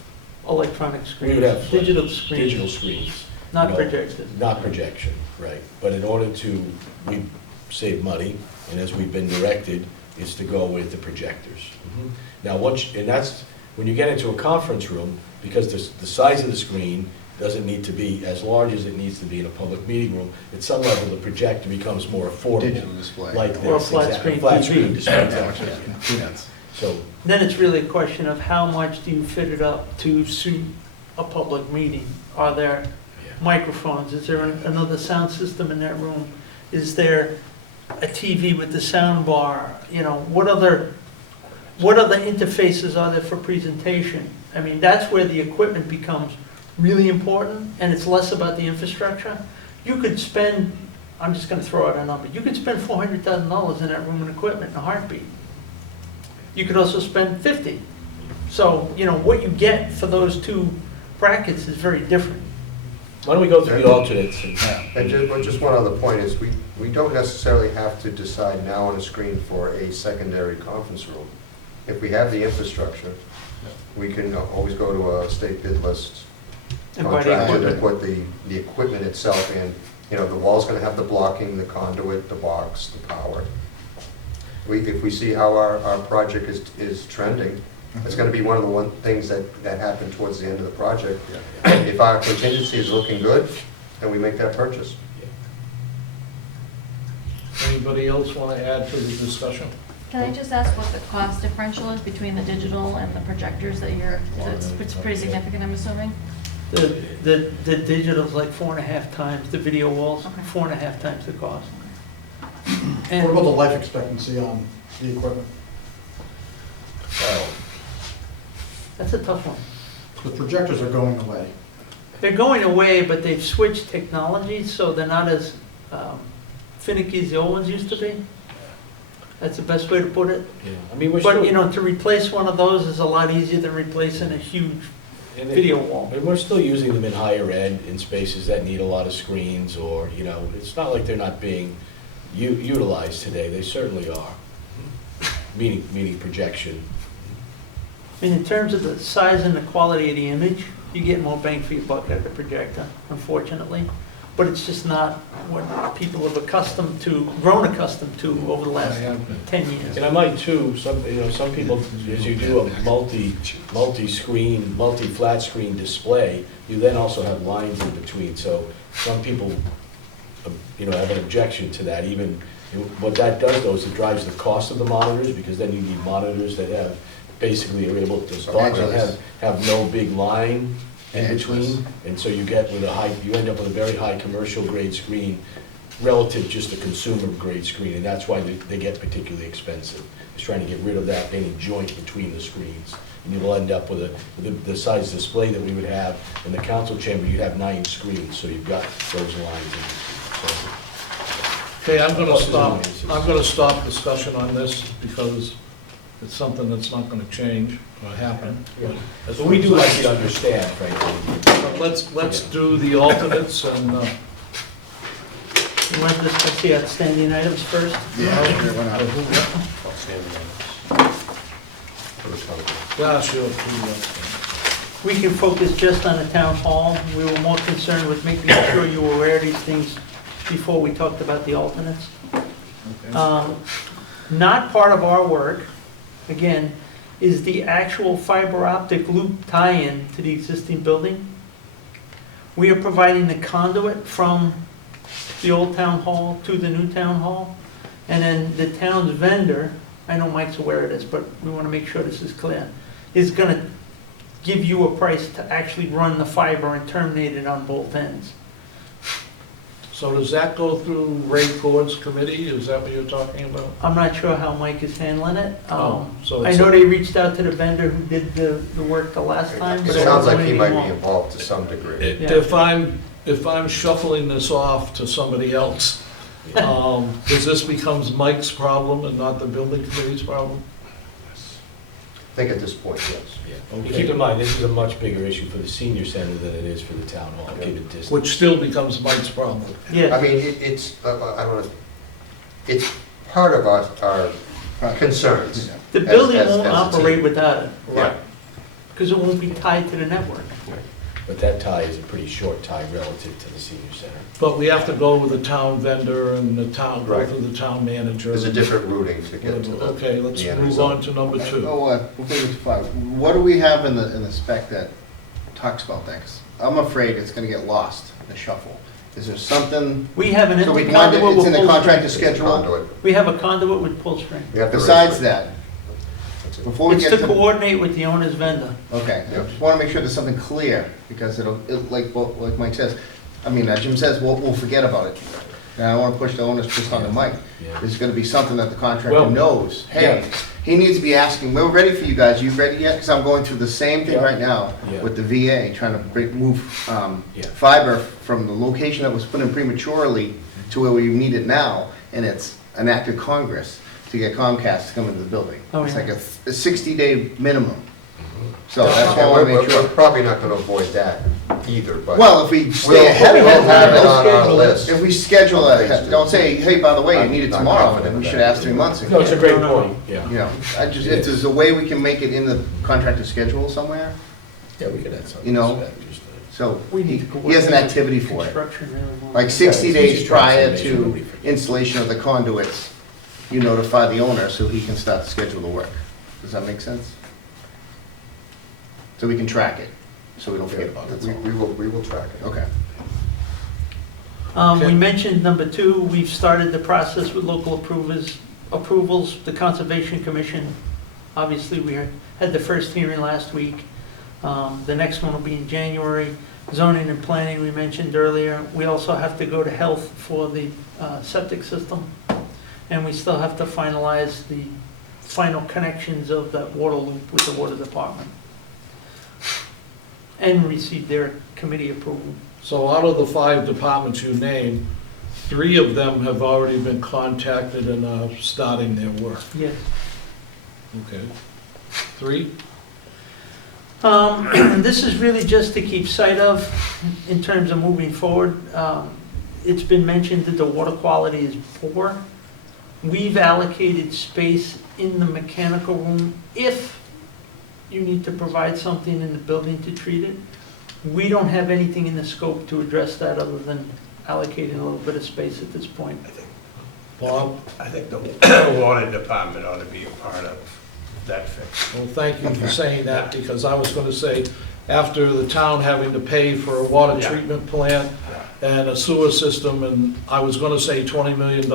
Electronic We screens. would have Digital screens. digital screens. Not you know, projected. Not projection, right. But in order to, we save money, and as we've been directed, is to go with the projectors. Now, when you get into a conference room, because the size of the screen doesn't need to be as large as it needs to be in a public meeting room, at some level, the projector becomes more affordable. Digital display. Like this. Or a flat exactly. screen Flat TV. screen display, Yeah. exactly. Peanuts. So, Then it's really a question of how much do you fit it up to suit a public meeting? Are there yeah. microphones? Is there another sound system in that room? Is there a TV with the sound bar? What other interfaces are there for presentation? I mean, that's where the equipment becomes really important, and it's less about the infrastructure. You could spend, I'm just gonna throw out a number, you could spend $400,000 in that room in equipment in a heartbeat. You could also spend 50. So, what you get for those two brackets is very different. Why don't we go through the alternates? And just one other point is, we don't necessarily have to decide now on a screen for a secondary conference room. If we have the infrastructure, we can always go to a state bid list, And buy the contract and equipment. put the equipment itself in. The wall's gonna have the blocking, the conduit, the box, the power. If we see how our project is trending, it's gonna be one of the things that happen towards the end of the project. If our contingency is looking good, then we make that purchase. Anybody else want to add to the discussion? Can I just ask what the cost differential is between the digital and the projectors that it's pretty significant, I'm assuming? The digital's like 4.5 times, the video wall's Okay. 4.5 times the cost. What And about the life expectancy on the equipment? that's a tough one. The projectors are going away. They're going away, but they've switched technology, so they're not as finicky as the old ones used to be. That's the best way to put it. Yeah, I mean, we're But, still. to replace one of those is a lot easier than replacing a huge and video wall. And we're still using them in higher ed, in spaces that need a lot of screens, or, it's not like they're not being utilized today, they certainly are. Meaning projection. I mean, in terms of the size and the quality of the image, you get more bang for your buck out of the projector, unfortunately. But it's just not what people have grown accustomed to over the last 10 years. And I might too, some people, as you do a multi-screen, multi-flat screen display, you then also have lines in between, so some people, have an objection to that, even And what that does though is it drives the cost of the monitors, because then you need monitors that have, basically are able to start and have no big line in between. And so you get with you end up with a very high commercial grade screen relative just to consumer grade screen, and that's why they get particularly expensive. It's trying to get rid of that any joint between the screens. And you'll end up with the size display that we would have in the council chamber, you'd have 9 screens, so you've got those lines in between. So, Okay, I'm gonna Pluses and stop, minuses. I'm gonna stop discussion on this because it's something that's not gonna change or happen. But But we do like to understand, frankly. But let's do the alternates and, You want to discuss the outstanding items first? Yeah, sure, why not? Outstanding items. First article. yeah, sure, do We can focus just on the town hall. We were more concerned with making sure you were aware of these things before we talked about the alternates. that. Not part of our work, again, is the actual fiber optic loop tie-in to the existing building. We are providing the conduit from the old town hall to the new town hall. And then the town's vendor, I know Mike's aware of this, but we want to make sure this is clear, is going to give you a price to actually run the fiber and terminate it on both ends. So does that go through Ray Gord's committee? Is that what you're talking about? I'm not sure how Mike is handling it. So I it's know they reached out to the vendor who did the work the last time, It but I sounds don't like know he might be anymore. involved to some degree. Yeah. If I'm shuffling this off to somebody else, does this becomes Mike's problem and not the building committee's problem? I think at this point, yes. Yeah. And keep in mind, this is a much bigger issue for the senior center than it is for the town hall, given distance. Which still becomes Mike's problem. I Yes, mean, it's, I don't know, it's part of our concerns. the building as won't a operate team. without it, Yeah. because it won't be tied to the network. But that tie is a pretty short tie relative to the senior center. But we have to go with the town vendor and the town, go Right. through the town manager. There's a different routing to get to the. Okay, let's the end move result. on to number 2. Oh, we'll figure it out. What do we have in the spec that talks about that? 'Cause I'm afraid it's gonna get lost in the shuffle. Is there something, We have an so we conduit it's with in the pull contractor string. It's a schedule? conduit. We have a conduit with pull string. We have to Besides raise it. that, That's it. before we It's get to to, coordinate with the owner's vendor. okay, I Yep. just wanna make sure there's something clear, because like Mike says, Jim says, we'll forget about it. And I don't wanna push the onus just onto Mike. Yeah. There's gonna be something that the contractor Well, knows, hey, yeah. he needs to be asking, we're ready for you guys, you ready yet? Because I'm going through the same thing Yeah. right now Yeah. with the VA, trying to move Yeah. fiber from the location that was put in prematurely to where we need it now, and it's an act of Congress to get Comcast to come into the building. Oh, It's yeah. like a 60-day minimum. So that's why I Yeah, want to make we're sure. probably not gonna avoid that either, but. Well, if we stay We'll ahead of we'll have it it, on our list. if we schedule it, don't say, hey, by the way, you need it I'm not tomorrow, confident we of should that. ask 3 months ago. No, it's a great No, no, no. point, yeah. You know, if there's a way we can make it in the contractor schedule somewhere, Yeah, we could add something. You know, to that, just, so We he need to he has an coordinate activity for it. Construction really more. Like 60 Yeah, it's days easy prior transformation, to really. installation of the conduits, you notify the owner so he can start to schedule the work. Does that make sense? So we can track it, so we don't forget about it. We will track it. Okay. We Okay. mentioned number 2, we've started the process with local approvals. The Conservation Commission, obviously, we had the first hearing last week. The next one will be in January. Zoning and planning, we mentioned earlier. We also have to go to health for the septic system. And we still have to finalize the final connections of that water loop with the water department. And receive their committee approval. So out of the 5 departments you named, 3 of them have already been contacted and are starting their work. Yes. Okay. 3? This is really just to keep sight of in terms of moving forward. It's been mentioned that the water quality is poor. We've allocated space in the mechanical room if you need to provide something in the building to treat it. We don't have anything in the scope to address that other than allocating a little bit of space at this point. Bob? I think the water department ought to be a part of that fix. Well, thank you for saying that, because I was gonna say, after the town having to pay for a water Yeah. treatment plant and a sewer system, and I was gonna say $20 million,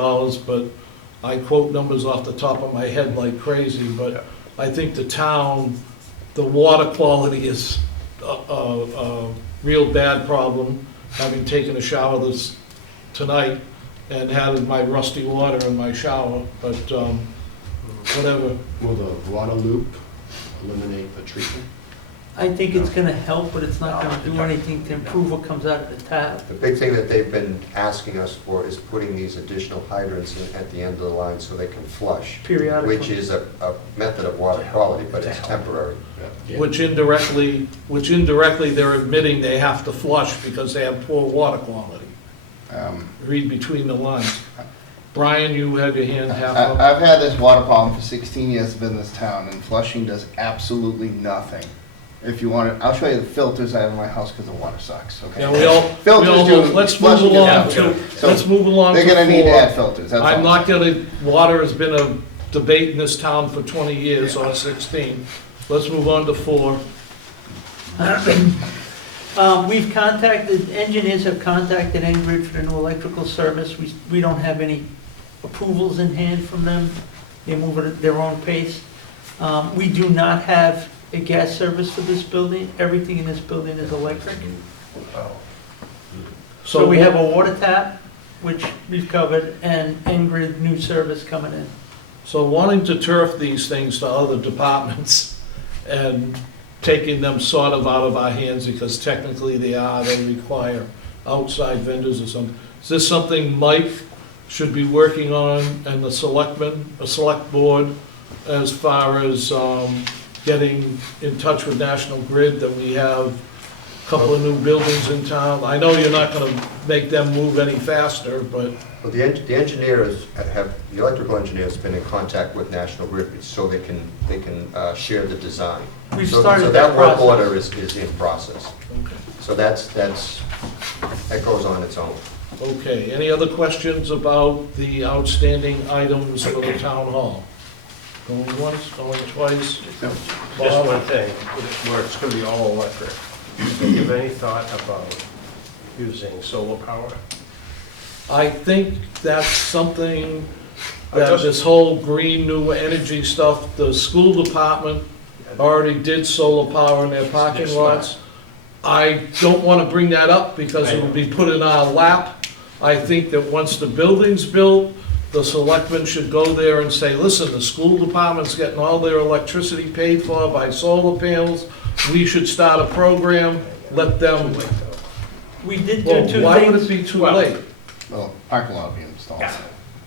but I quote numbers off the top of my head like crazy, but I think the town, the water quality is a real bad problem, having taken a shower tonight and had my rusty water in my shower, but whatever. Will the water loop eliminate the treatment? I think it's gonna help, but it's not gonna do anything to improve what comes out of the tap. The big thing that they've been asking us for is putting these additional hydrants in at the end of the line so they can flush. Periodically. Which is a method of water quality, but it's temporary. Yeah. Which indirectly they're admitting they have to flush because they have poor water quality. Read between the lines. Brian, you had your hand half up. I've had this water problem for 16 years I've been in this town, and flushing does absolutely nothing. If you want it, I'll show you the filters I have in my house because the water sucks, okay? Yeah, we all Filters know. do- Let's move flushing along is- to, So let's move along to They're gonna need to 4. add filters, that's all. I'm not gonna, water has been a debate in this town for 20 years, or 16. Let's move on to 4. We've contacted, engineers have contacted Enbridge for the new electrical service. We don't have any approvals in hand from them. They move it at their own pace. We do not have a gas service for this building. Everything in this building is electric. So we have a water tap, which we've covered, and Engrid new service coming in. So wanting to turf these things to other departments and taking them sort of out of our hands because technically they require outside vendors or something. Is this something Mike should be working on and the selectmen, a select board, as far as getting in touch with National Grid that we have a couple of new buildings in town? I know you're not gonna make them move any faster, but Well, the engineers the electrical engineers have been in contact with National Grid so they can share the design. We've So started that that work process. order is in process. So that goes on its own. okay. Any other questions about the outstanding items for the town hall? Going once, going twice? Just Bob? one thing, where it's gonna be all electric. Do you have any thought about using solar power? I think that's something I that just- this whole green new energy stuff, the school department already did solar power in their parking They're lots. I don't want to bring that up because it will be put in our lap. I think that once the building's built, the selectmen should go there and say, listen, the school department's getting all their electricity paid for by solar panels. We should start a program, let them, We did well, do two why would it things. be too Well- late? Well, parking lot will be installed.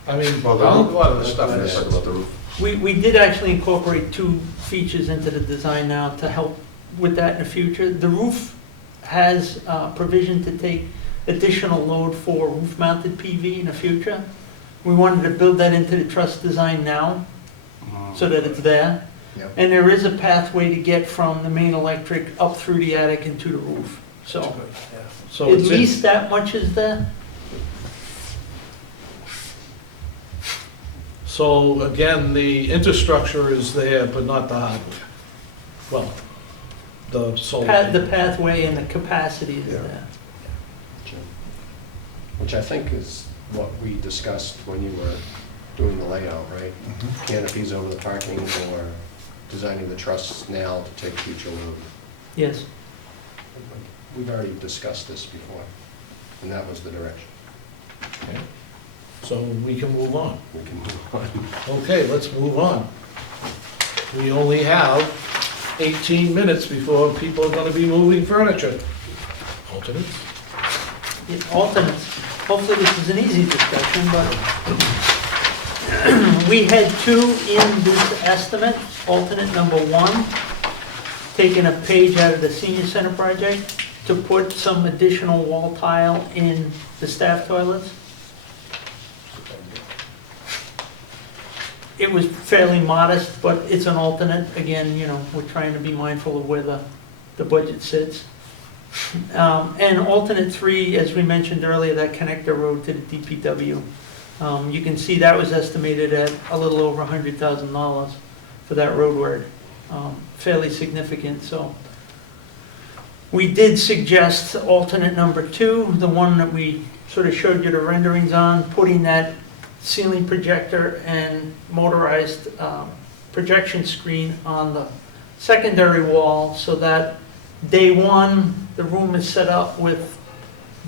I mean, Well, A lot of the stuff Let's is, talk about the roof. We did actually incorporate two features into the design now to help with that in the future. The roof has provision to take additional load for roof-mounted PV in the future. We wanted to build that into the truss design now, so that it's there. Yep. And there is a pathway to get from the main electric up through the attic and to the roof. So so at it's in. least that much is there. So again, the infrastructure is there, but not the hardware. Well, the solar. The pathway and the capacity is Yeah. there. Which I think is what we discussed when you were doing the layout, right? Canopies over the parking or designing the truss now to take future load. Yes. We've already discussed this before, and that was the direction. Okay. So we can move on. We can move on. Okay, let's move on. We only have 18 minutes before people are gonna be moving furniture. Alternates? Alternates. Hopefully this is an easy discussion, but we had two in this estimate. Alternate number one, taking a page out of the senior center project to put some additional wall tile in the staff toilets. It was fairly modest, but it's an alternate. Again, you know, we're trying to be mindful of where the budget sits. And alternate three, as we mentioned earlier, that connector road to the DPW. You can see that was estimated at a little over $100,000 for that roadward. Fairly significant, so. We did suggest alternate number two, the one that we sort of showed you the renderings on, putting that ceiling projector and motorized projection screen on the secondary wall so that day one, the room is set up with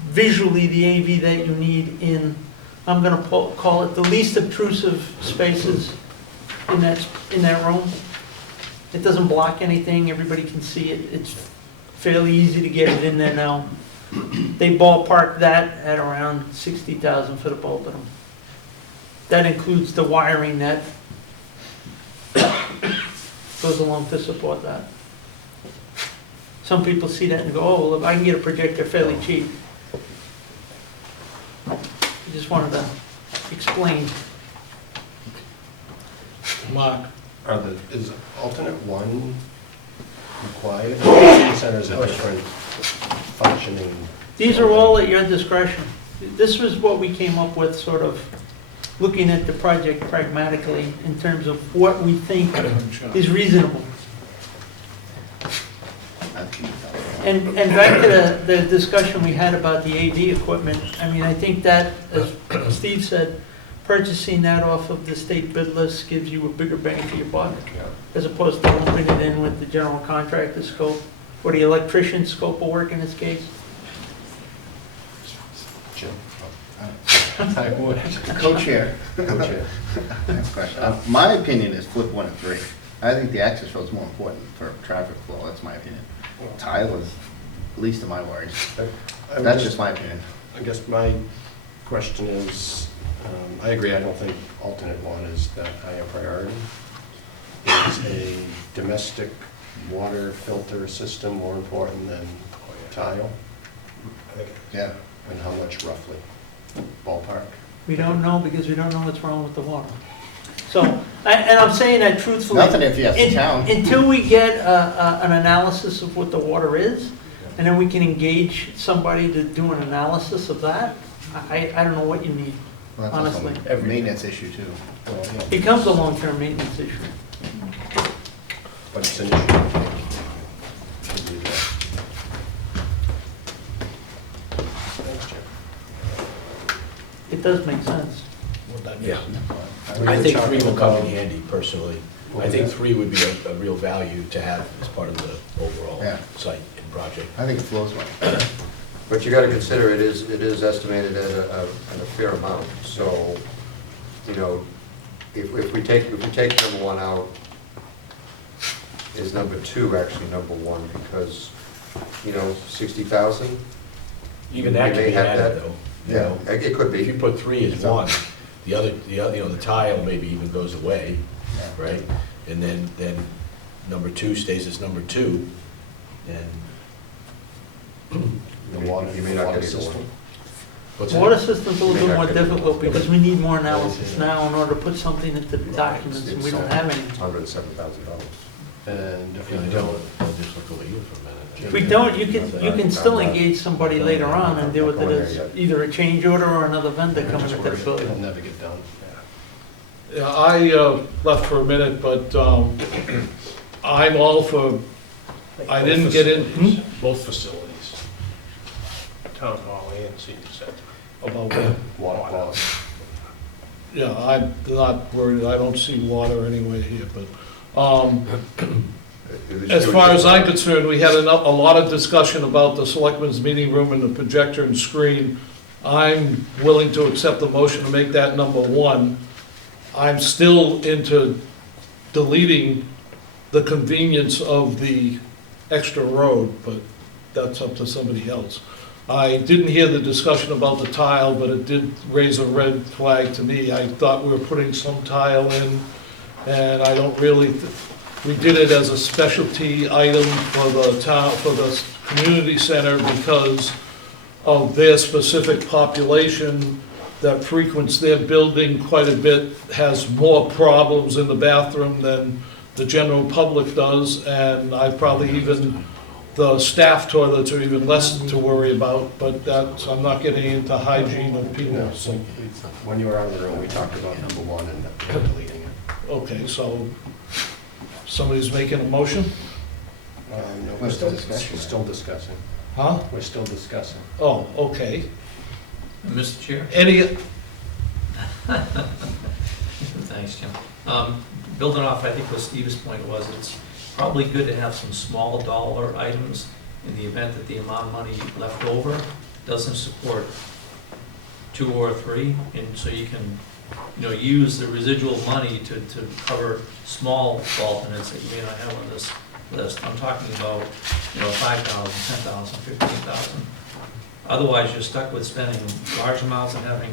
visually the AV that you need in, I'm gonna call it the least obtrusive spaces in that room. It doesn't block anything, everybody can see it, it's fairly easy to get it in there now. They ballpark that at around 60,000 for the both of them. That includes the wiring that goes along to support that. Some people see that and go, oh, well, I can get a projector fairly cheap. I just wanted to explain. Mark, Is alternate one required? Senior Center is a different functioning. These are all at your discretion. This was what we came up with, sort of looking at the project pragmatically in terms of what we think is reasonable. And back to the discussion we had about the AV equipment, I mean, I think that, as Steve said, purchasing that off of the state bid list gives you a bigger bang for your buck, as opposed to lumping it in with the general contractor scope, or the electrician scope of work in this case. Jim? I would. Co-chair. Co-chair. Next question. My opinion is flip 1 and 3. I think the access road is more important for traffic flow, that's my opinion. Tile is least of my worries. That's just my opinion. I guess my question is, I agree, I don't think alternate one is that high a priority. Is a domestic water filter system more important than tile? Yeah. And how much roughly? Ballpark? We don't know because we don't know what's wrong with the water. So, and I'm saying that truthfully. Nothing if you ask the town. Until we get an analysis of what the water is, and then we can engage somebody to do an analysis of that, I don't know what you need, Well, that's also honestly. a maintenance issue too. Well, yeah, It becomes a long-term maintenance issue. but it's an issue. Should be addressed. Thanks, Jim. It does make sense. Yeah. We I were think talking 3 will come in about- handy personally. What I was think that? 3 would be a real value to have as part of the overall Yeah. site and project. I think it flows well. But you gotta consider, it is estimated at a fair amount, so, you know, if we take number one out, is number two actually number one, because, you know, 60,000? Even that You can may be have added that. though. You Yeah, know, it could if you be. put 3 as one, the other, you know, the tile maybe even goes away, right? And then number 2 stays as number 2, and The water, You may the not water get either system. one. what's The water that? system's a little bit more difficult because we need more analysis now in order to put something into the documents, and we don't have any. $107,000. And if Yeah, we I don't, know. I'll just look over here for a minute. If we don't, you can still engage somebody later on and deal with it as either a change order or another vendor coming into the it'll building. never get done. yeah, I left for a minute, but I'm all for, I didn't get in, Both facilities. Town hall and senior center. about what. Water quality. Yeah, I'm not worried, I don't see water anywhere here, but, as far as I'm concerned, we had a lot of discussion about the selectmen's meeting room and the projector and screen. I'm willing to accept the motion to make that number 1. I'm still into deleting the convenience of the extra road, but that's up to somebody else. I didn't hear the discussion about the tile, but it did raise a red flag to me. I thought we were putting some tile in, and I don't really, we did it as a specialty item for the town, for the community center because of their specific population that frequents their building quite a bit, has more problems in the bathroom than the general public does, and I probably even, the staff toilets are even less to worry about, but that's, I'm not getting into hygiene of people, No, so, when you were out of the room, we talked about number 1 and deleting it. okay, so, somebody's making a motion? No, We're we're still still, discussing. still discussing. Huh? We're still discussing. Oh, okay. Mr. Chair? Any, Thanks, Jim. Building off, I think what Steve's point was, it's probably good to have some small dollar items in the event that the amount of money left over doesn't support 2 or 3, and so you can, use the residual money to cover small alternates that you may not have on this list. I'm talking about, 5,000, 10,000, 15,000. Otherwise, you're stuck with spending large amounts and having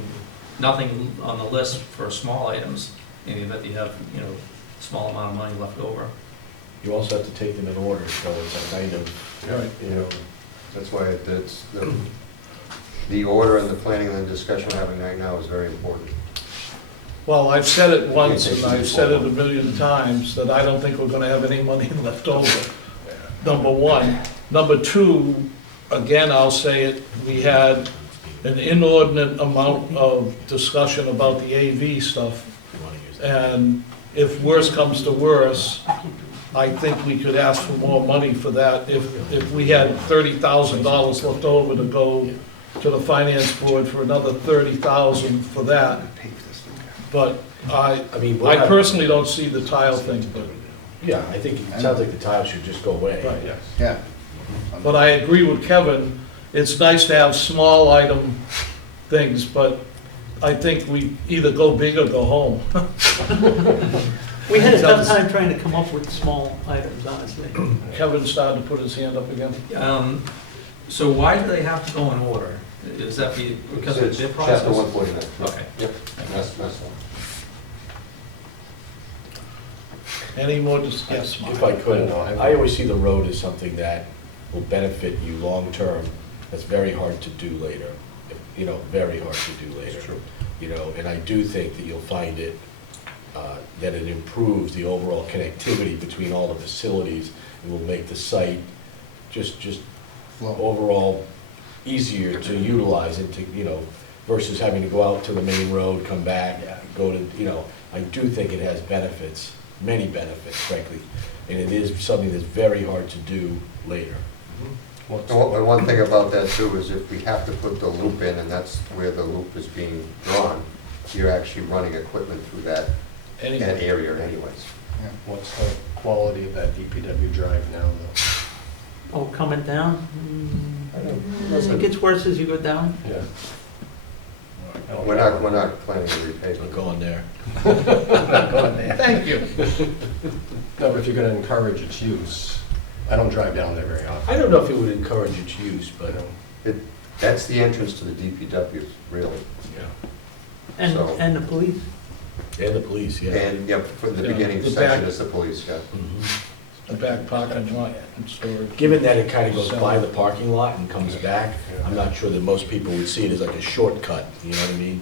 nothing on the list for small items in the event that you have, small amount of money left over. You also have to take them in order, so it's a kind of, That's why it's, the order and the planning and the discussion we're having right now is very important. Well, I've said it once, and I've said it a million times, that I don't think we're gonna have any money left over, number one. Number two, again, I'll say it, we had an inordinate amount of discussion about the AV stuff, you want to use that. and if worse comes to worse, I think we could ask for more money for that. If we had $30,000 left over to go to the finance board for another $30,000 for that. But I mean, we'll have- personally don't see the tile thing, but, Yeah, I think it sounds like the tile should just go away. Right. Yes. Yeah. but I agree with Kevin. It's nice to have small item things, but I think we either go big or go home. We had a tough time trying to come up with small items, honestly. Kevin started to put his hand up again. So why do they have to go in order? Is that because of the bid process? Chapter 149. Okay. Yep, that's one. Any more, yes, If I could, I always see the road as something that will benefit you long-term, that's very hard to do later. Very hard to do later. True. And I do think that you'll find it, that it improves the overall connectivity between all the facilities. It will make the site just overall easier to utilize and to, versus having to go out to the main road, come back, go to, I do think it has benefits, many benefits, frankly. And it is something that's very hard to do later. And one thing about that too is if we have to put the loop in, and that's where the loop is being drawn, you're actually running equipment through that Anyway, area anyways. What's the quality of that DPW drive now, though? Oh, coming down? I don't It gets worse as you go down. Yeah. We're not planning to repave I'm it. going there. thank you. No, but if you're gonna encourage its use, I don't drive down there very often. I don't know if it would encourage its use, but, That's the entrance to the DPW, really. And, So- and the police. and the police, yeah. And, yep, for the Yeah, beginning the section back- is the police, yeah. Mhm. The back parking lot and storage. Given that it kind of goes by the parking lot and comes back, I'm not sure that most people would see it as like a shortcut, you know what I mean?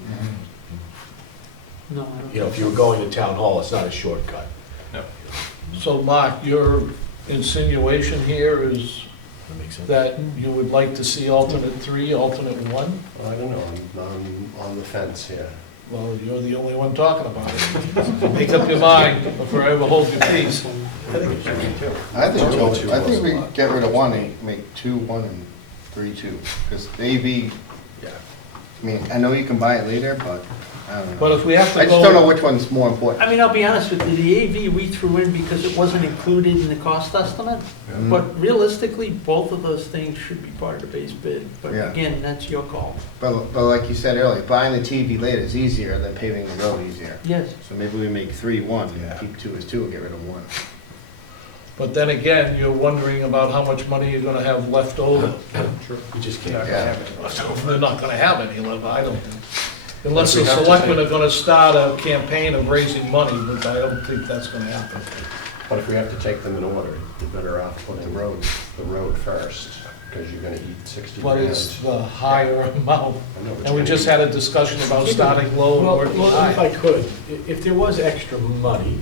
No, I don't. If you were going to town hall, it's not a shortcut. So Mark, your insinuation here is That makes sense? that you would like to see alternate 3, alternate 1? Well, I don't know, I'm on the fence here. Well, you're the only one talking about it. Make up your mind before I ever hold your peace. I think we get rid of 1 and make 2, 1, and 3, 2. Because AV, Yeah. I mean, I know you can buy it later, but I don't know. But if we have to go... I just don't know which one's more important. I mean, I'll be honest with you, the AV we threw in because it wasn't included in the cost estimate. Mm. But realistically, both of those things should be part of the base bid. But Yeah. again, that's your call. But like you said earlier, buying the TV later is easier than paving the road easier. Yes. So maybe we make 3, 1, Yeah. and keep 2 as 2 and get rid of 1. But then again, you're wondering about how much money you're gonna have left over. You just can't. Yeah. They're not gonna have any left, I don't think. Unless But the we have to selectmen take- are gonna start a campaign of raising money, but I don't think that's gonna happen. But if we have to take them in order, you're better off to put the road first, because you're gonna eat 60 But grand. it's the higher amount. I know, but And we you're just gonna had a discussion about starting low and working Well, if high. I could, if there was extra money,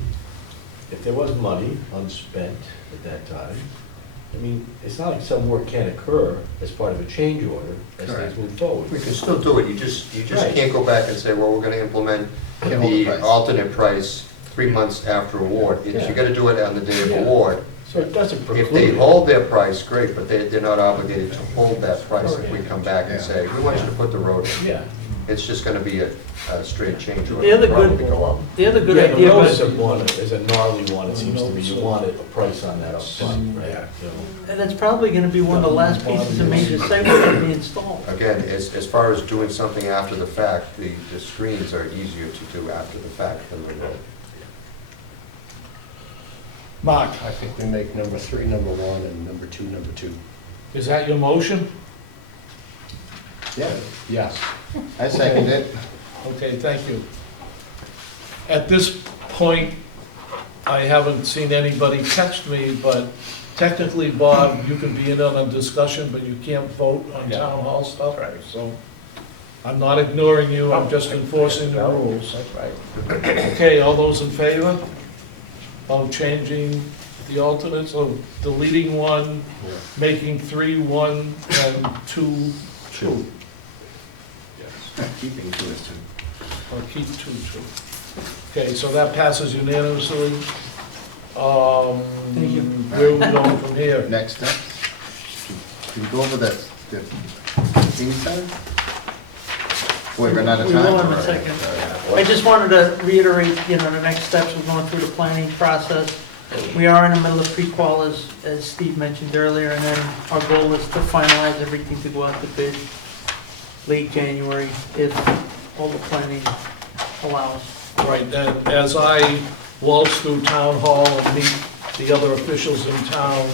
if there was money unspent at that time, I mean, it's not like some work can't occur as part of a change order as Correct. things move forward. We can still do it, you just Right. can't go back and say, well, we're gonna implement Can't hold the the price. alternate price 3 months after award. You Yeah. gotta do it on the day of Yeah. award. So it doesn't If preclude they it. hold their price, great, but they're not obligated to hold that price if we come back and Yeah. say, we want you to put the road in. Yeah, It's just gonna be a straight change order. The other Probably good, go up. the other good Yeah, the idea notice was, of one is a gnarly one, it seems to me, you want a price on that up front, right? Yeah. You know. and that's probably gonna be one of the last pieces of major site work to be installed. Again, as far as doing something after the fact, the screens are easier to do after the fact than the road. Mark, I think we make number 3 number 1 and number 2 number 2. is that your motion? Yeah, Yes. I second it. Okay, thank you. At this point, I haven't seen anybody text me, but technically, Bob, you can be in on a discussion, but you can't vote on Yeah. town hall stuff. Right. So I'm not ignoring you, I'm just enforcing the rules. That's right. Okay, all those in favor of changing the alternates, of deleting one, making 3 1, and 2 2, Keeping to is two. or keep 2 2? Okay, so that passes unanimously. Thank you. Where are we going from here? Next step, can you go over the senior center? Boy, we're out of We time. will in a second. I just wanted to reiterate, the next steps, we're going through the planning process. We are in the middle of pre-qual, as Steve mentioned earlier, and then our goal is to finalize everything to go out to bid late January, if all the planning allows. Right, and as I waltz through town hall and meet the other officials in town,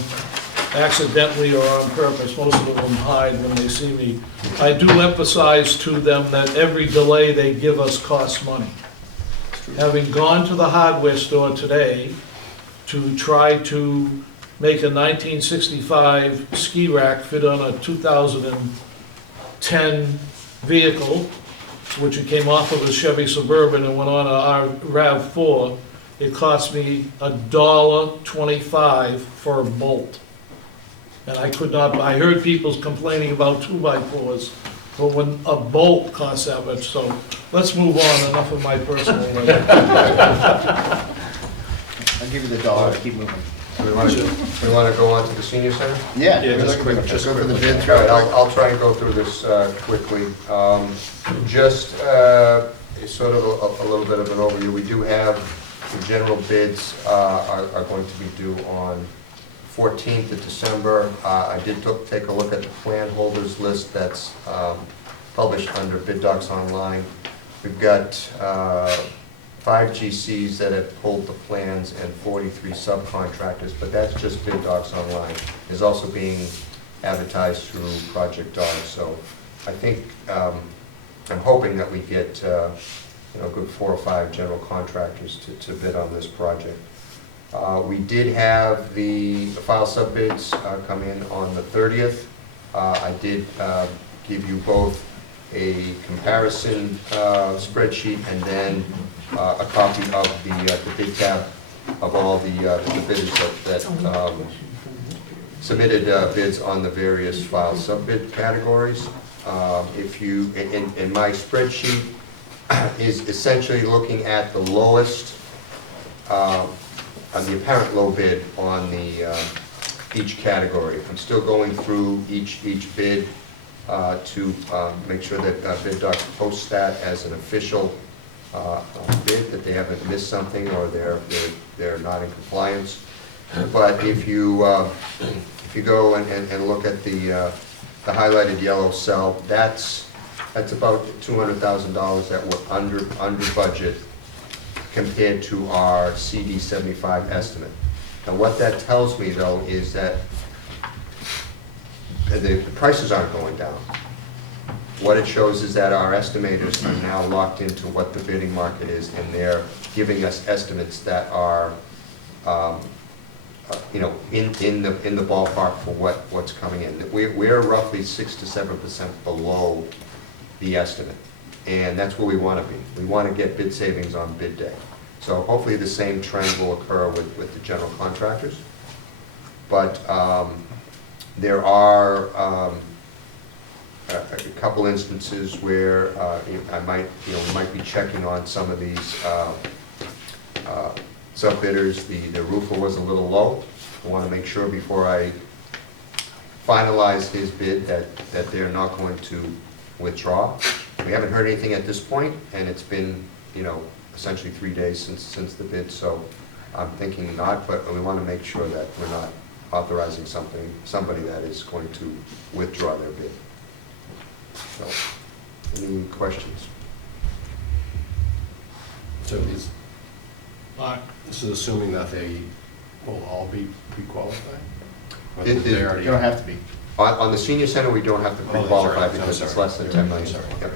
accidentally or on purpose, most of them hide when they see me, I do emphasize to them that every delay they give us costs money. Having gone to the hardware store today to try to make a 1965 ski rack fit on a 2010 vehicle, which it came off of a Chevy Suburban and went on a RAV4, it cost me $1.25 for a bolt. And I could not, I heard people complaining about 2x4s, but when a bolt costs that much, so let's move on, enough of my personal. I'll give you the dollar, keep moving. We want to go on to the senior center? Yeah. just quick, Go through the bids. All right, I'll try and go through this quickly. Just sort of a little bit of an overview. We do have the general bids are going to be due on 14th of December. I did take a look at the plan holders list that's published under Bid Docs Online. We've got 5 GCs that have pulled the plans and 43 subcontractors, but that's just Bid Docs Online. It's also being advertised through Project Dogs, so I think, I'm hoping that we get, a good 4 or 5 general contractors to bid on this project. We did have the file sub-bids come in on the 30th. I did give you both a comparison spreadsheet and then a copy of the bid tab of all the bidders that submitted bids on the various file sub-bid categories. If you, in my spreadsheet, is essentially looking at the lowest, on the apparent low bid on the each category. I'm still going through each bid to make sure that Bid Docs posts that as an official bid, that they haven't missed something or they're not in compliance. But if you go and look at the highlighted yellow cell, that's about $200,000 that we're under budget compared to our CD 75 estimate. Now what that tells me though is that the prices aren't going down. What it shows is that our estimators are now locked into what the bidding market is, and they're giving us estimates that are, in the ballpark for what's coming in. We're roughly 6 to 7% below the estimate, and that's where we want to be. We want to get bid savings on bid day. So hopefully the same trend will occur with the general contractors. But there are a couple instances where I might, we might be checking on some of these sub-bidders. The roofer was a little low. I want to make sure before I finalize his bid that they're not going to withdraw. We haven't heard anything at this point, and it's been, essentially 3 days since the bid, so I'm thinking not, but we want to make sure that we're not authorizing somebody that is going to withdraw their bid. So, any questions? So this is assuming that they will all be pre-qualified? Or It- they it- already- You don't have to be. On the senior center, we don't have to Oh, that's pre-qualify right. I'm because it's sorry. less than 10 million. I'm sorry. Yep.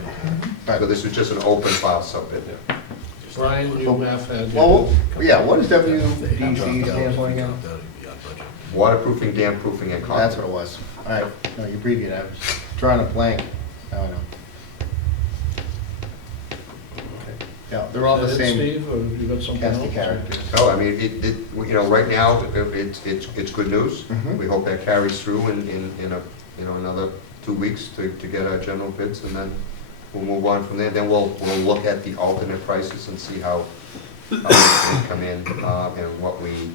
Right. So this was just an open file sub-bid. Yeah. Brian, you have had. Well, yeah, what does WDC stand for again? Waterproofing, dam proofing, and concrete. That's what it was. All right, no, you abbreviated, I was drawing a blank. Now I know. Yeah, they're all the Is that it, same Steve, or you got something else? cast of characters. No, I mean, right now, it's good news. Mhm. We hope that carries through in another 2 weeks to get our general bids, and then we'll move on from there. Then we'll look at the alternate prices and see how they come in, and what we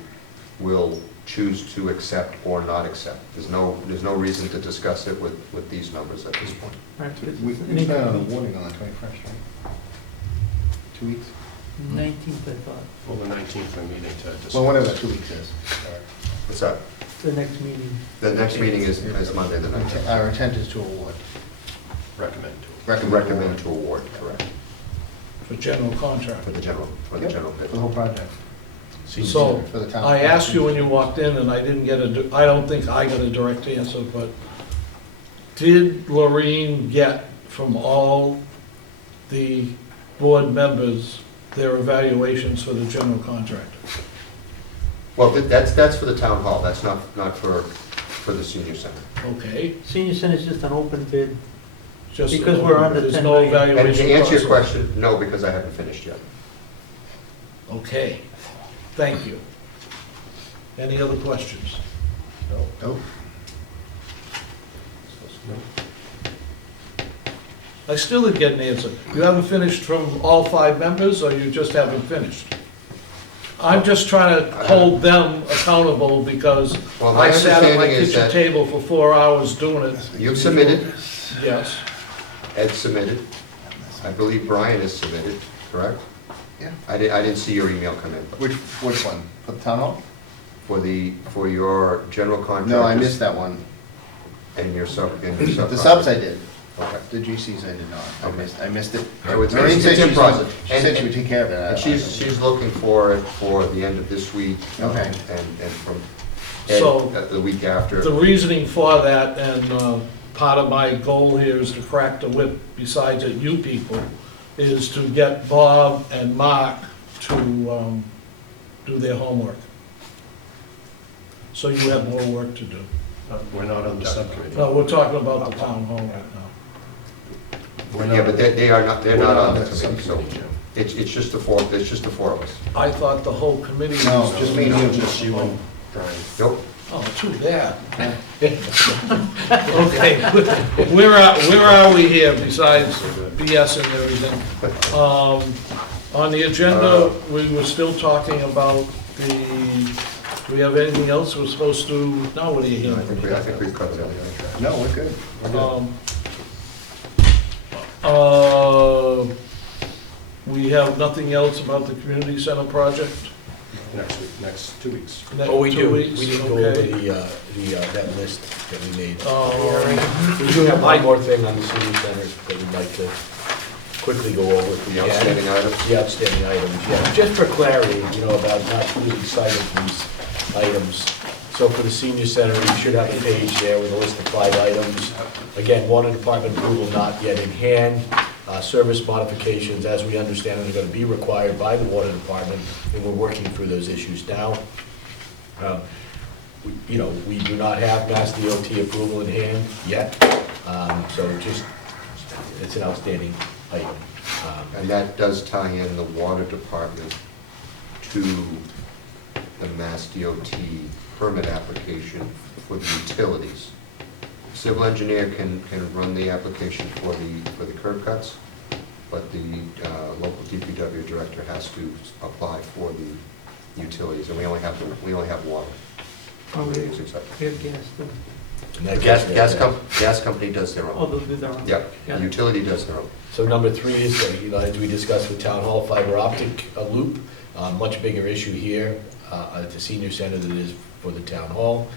will choose to accept or not accept. There's no reason to discuss it with these numbers at this point. Right, We plan on awarding on the 21st, right? 2 weeks? 19th, I thought, Well, the 19th, we're meeting to discuss. Well, whatever 2 weeks is. What's that? the next meeting. The next meeting is Monday, the 19th. Our intent is to award. Recommend to. Recommend to award, correct, For general contract. for the general Yep, bid. For the whole project. So, For the town. I asked you when you walked in, and I didn't get I don't think I got a direct answer, but did Lorraine get from all the board members their evaluations for the general contractor? Well, that's for the town hall, that's not for the senior center. Okay, Senior center is just an open bid. just. Because we're under There's 10 no million. And evaluation to answer your process. question, no, because I haven't finished yet. Okay, thank you. Any other questions? Nope. I still didn't get an answer. You haven't finished from all 5 members, or you just haven't finished? I'm just trying to hold them accountable, because Well, my I sat at my understanding is kitchen that table for 4 hours doing it. you've submitted, Yes, Ed submitted, I believe Brian has submitted, correct? Yeah. I didn't see your email come in, but Which one? For the town hall? for your general contractors. No, I missed that one. And your sub. The subs I did. Okay. The GCs I did not. Okay. I missed it. So it's- Maureen said it's in she process. she said she would take care of it. And she's looking for it for the end of this week. Okay. And from So- Ed, the week after. the reasoning for that, and part of my goal here is to crack the whip, besides at you people, is to get Bob and Mark to do their homework. So you have more work to do. We're not on the subcommittee. No, we're talking about the town hall right now. We're not- Yeah, but they're not we're not on the committee, so subcommittee, Jim. it's just the four of us. I thought the whole committee was... No, just me and you. Just you and Brian. Nope. Oh, too bad. Okay, where are we here besides BS and everything? On the agenda, we were still talking about do we have anything else we're supposed to, now what are you I hearing? think we've covered everything. No, we're good. We have nothing else about the community center project? Next week, next 2 weeks. Next Oh, we 2 do. weeks, We didn't go over okay. that list that we made. Um, We do have one more thing on the senior center that we'd like to quickly go over if we The can. outstanding items. The outstanding items, yeah. Just for clarity, about not losing sight of these items. So for the senior center, we should have a page there with a list of 5 items. Again, water department approval not yet in hand. Service modifications, as we understand, are going to be required by the water department, and we're working through those issues now. We do not have Mass DOT approval in hand yet, so it's an outstanding item. And that does tie in the water department to the Mass DOT permit application for the utilities. Civil engineer can run the application for the curb cuts, but the local DPW director has to apply for the utilities, and we only have water. Oh, we Utilities, except- have gas too. And that Gas, gets- gas company does their Oh, own. they'll do their own. Yep, the utility does their own. So number three is, as we discussed with Town Hall, fiber optic loop, much bigger issue here at the senior center than it is for the Town Hall.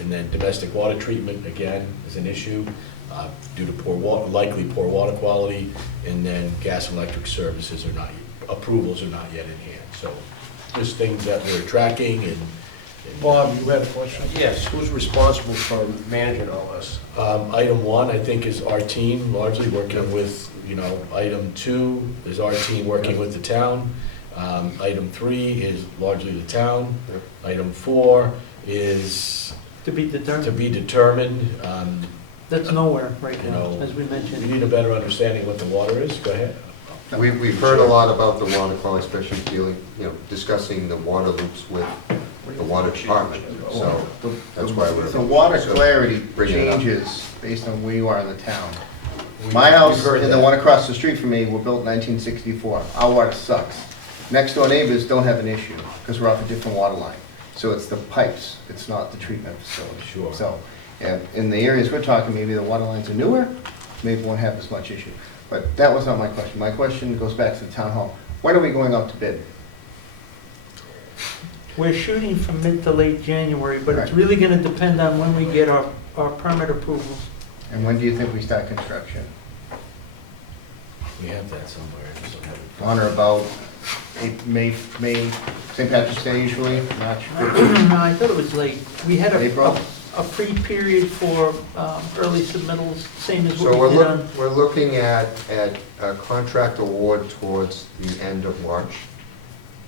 And then domestic water treatment, again, is an issue due to likely poor water quality. And then gas and electric services approvals are not yet in hand. So just things that we're tracking and. Bob, you had a question? Yes, who's responsible for managing all this? Item one, I think, is our team largely working with, item two is our team working with the town. Item three is largely the town. Item four is To be to determined. be determined. That's nowhere right You now, know, as we We mentioned. need a better understanding what the water is. Go ahead. We've heard a lot about the water quality, especially discussing the water loops with the water department, so that's why we're. The water so clarity bring it up. changes based on where you are in the town. My house heard and the that. one across the street from me were built in 1964. Our water sucks. Next door neighbors don't have an issue because we're off a different water line. So it's the pipes, it's not the treatment facility. Sure. So, yeah, in the areas we're talking, maybe the water lines are newer, maybe won't have as much issue. But that was not my question. My question goes back to the town hall. When are we going out to bid? We're shooting for mid to late January, but it's Right. really gonna depend on when we get our permit approvals. And when do you think we start construction? We have that somewhere. I just don't have it. On or about May, St. Patrick's Day usually, March? No, I thought it was late. We had April? a pre-period for early submittals, same as So what we did on. we're looking at a contract award towards the end of March,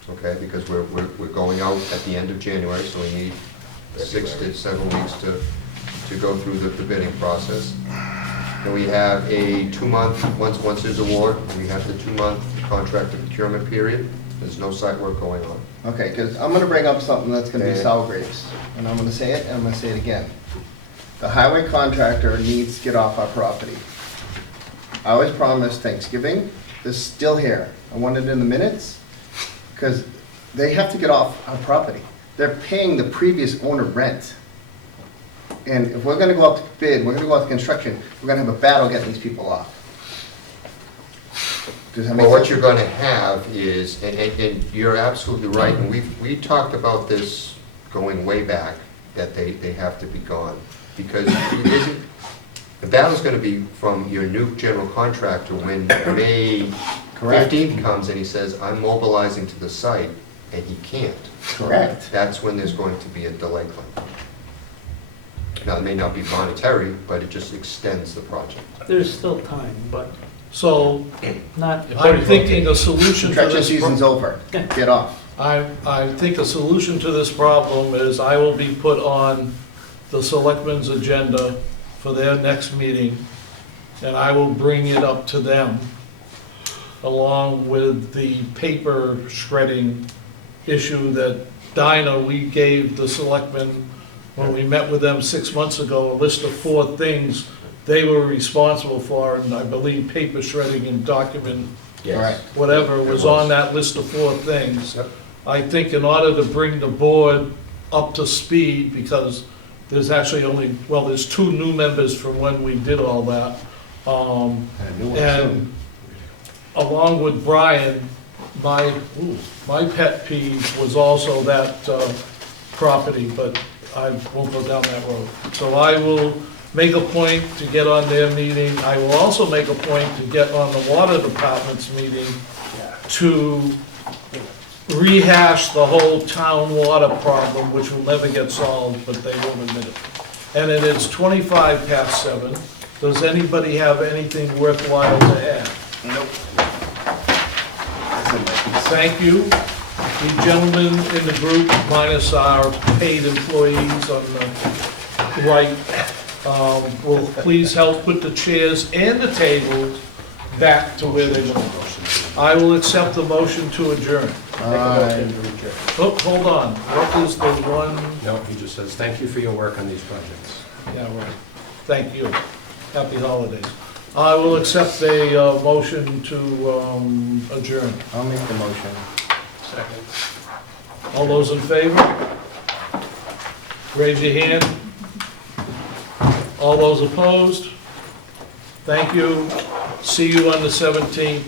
okay, because we're going out at the end of January, so we need 6 to 7 weeks to go through the bidding process. And we have a 2-month, once there's award, we have the 2-month contract and procurement period. There's no site work going on. Okay, because I'm gonna bring up something that's gonna be Okay. sour grapes, and I'm gonna say it, and I'm gonna say it again. The highway contractor needs to get off our property. I always promised Thanksgiving, this is still here. I want it in the minutes, because they have to get off our property. They're paying the previous owner rent. And if we're gonna go out to bid, we're gonna go out to construction, we're gonna have a battle getting these people off. Does that make Well, sense? what you're gonna have is, and you're absolutely right, and we talked about this going way back, that they have to be gone. Because the battle's gonna be from your new general contractor when May Correct. 15th comes and he says, I'm mobilizing to the site, and he can't. Correct. That's when there's going to be a delay claim. Now, it may not be monetary, but it just extends the project. There's still time, but So not, I'm thinking a solution to Construction this. season's over, get off. I think a solution to this problem is I will be put on the selectmen's agenda for their next meeting, and I will bring it up to them, along with the paper shredding issue that Dinah, we gave the selectmen, when we met with them 6 months ago, a list of 4 things they were responsible for, and I believe paper shredding and document Right. whatever was on that list of 4 things. Yep. I think in order to bring the board up to speed, because there's actually only, well, there's 2 new members from when we did all that. And along with Brian, my pet peeve was also that property, but I won't go down that road. So I will make a point to get on their meeting. I will also make a point to get on the water department's meeting to rehash the whole town water problem, which will never get solved, but they won't admit it. And it is 7:25. Does anybody have anything worthwhile to add? Nope. Thank you. The gentlemen in the group, minus our paid employees on the right, will please help put the chairs and the tables back to where they belong. I will accept the motion to adjourn. Oh, hold on. What is the one? No, he just says, thank you for your work on these projects. Yeah, right. Thank you. Happy holidays. I will accept a motion to adjourn. I'll make the motion. Second. All those in favor? Raise your hand. All those opposed? Thank you. See you on the 17th.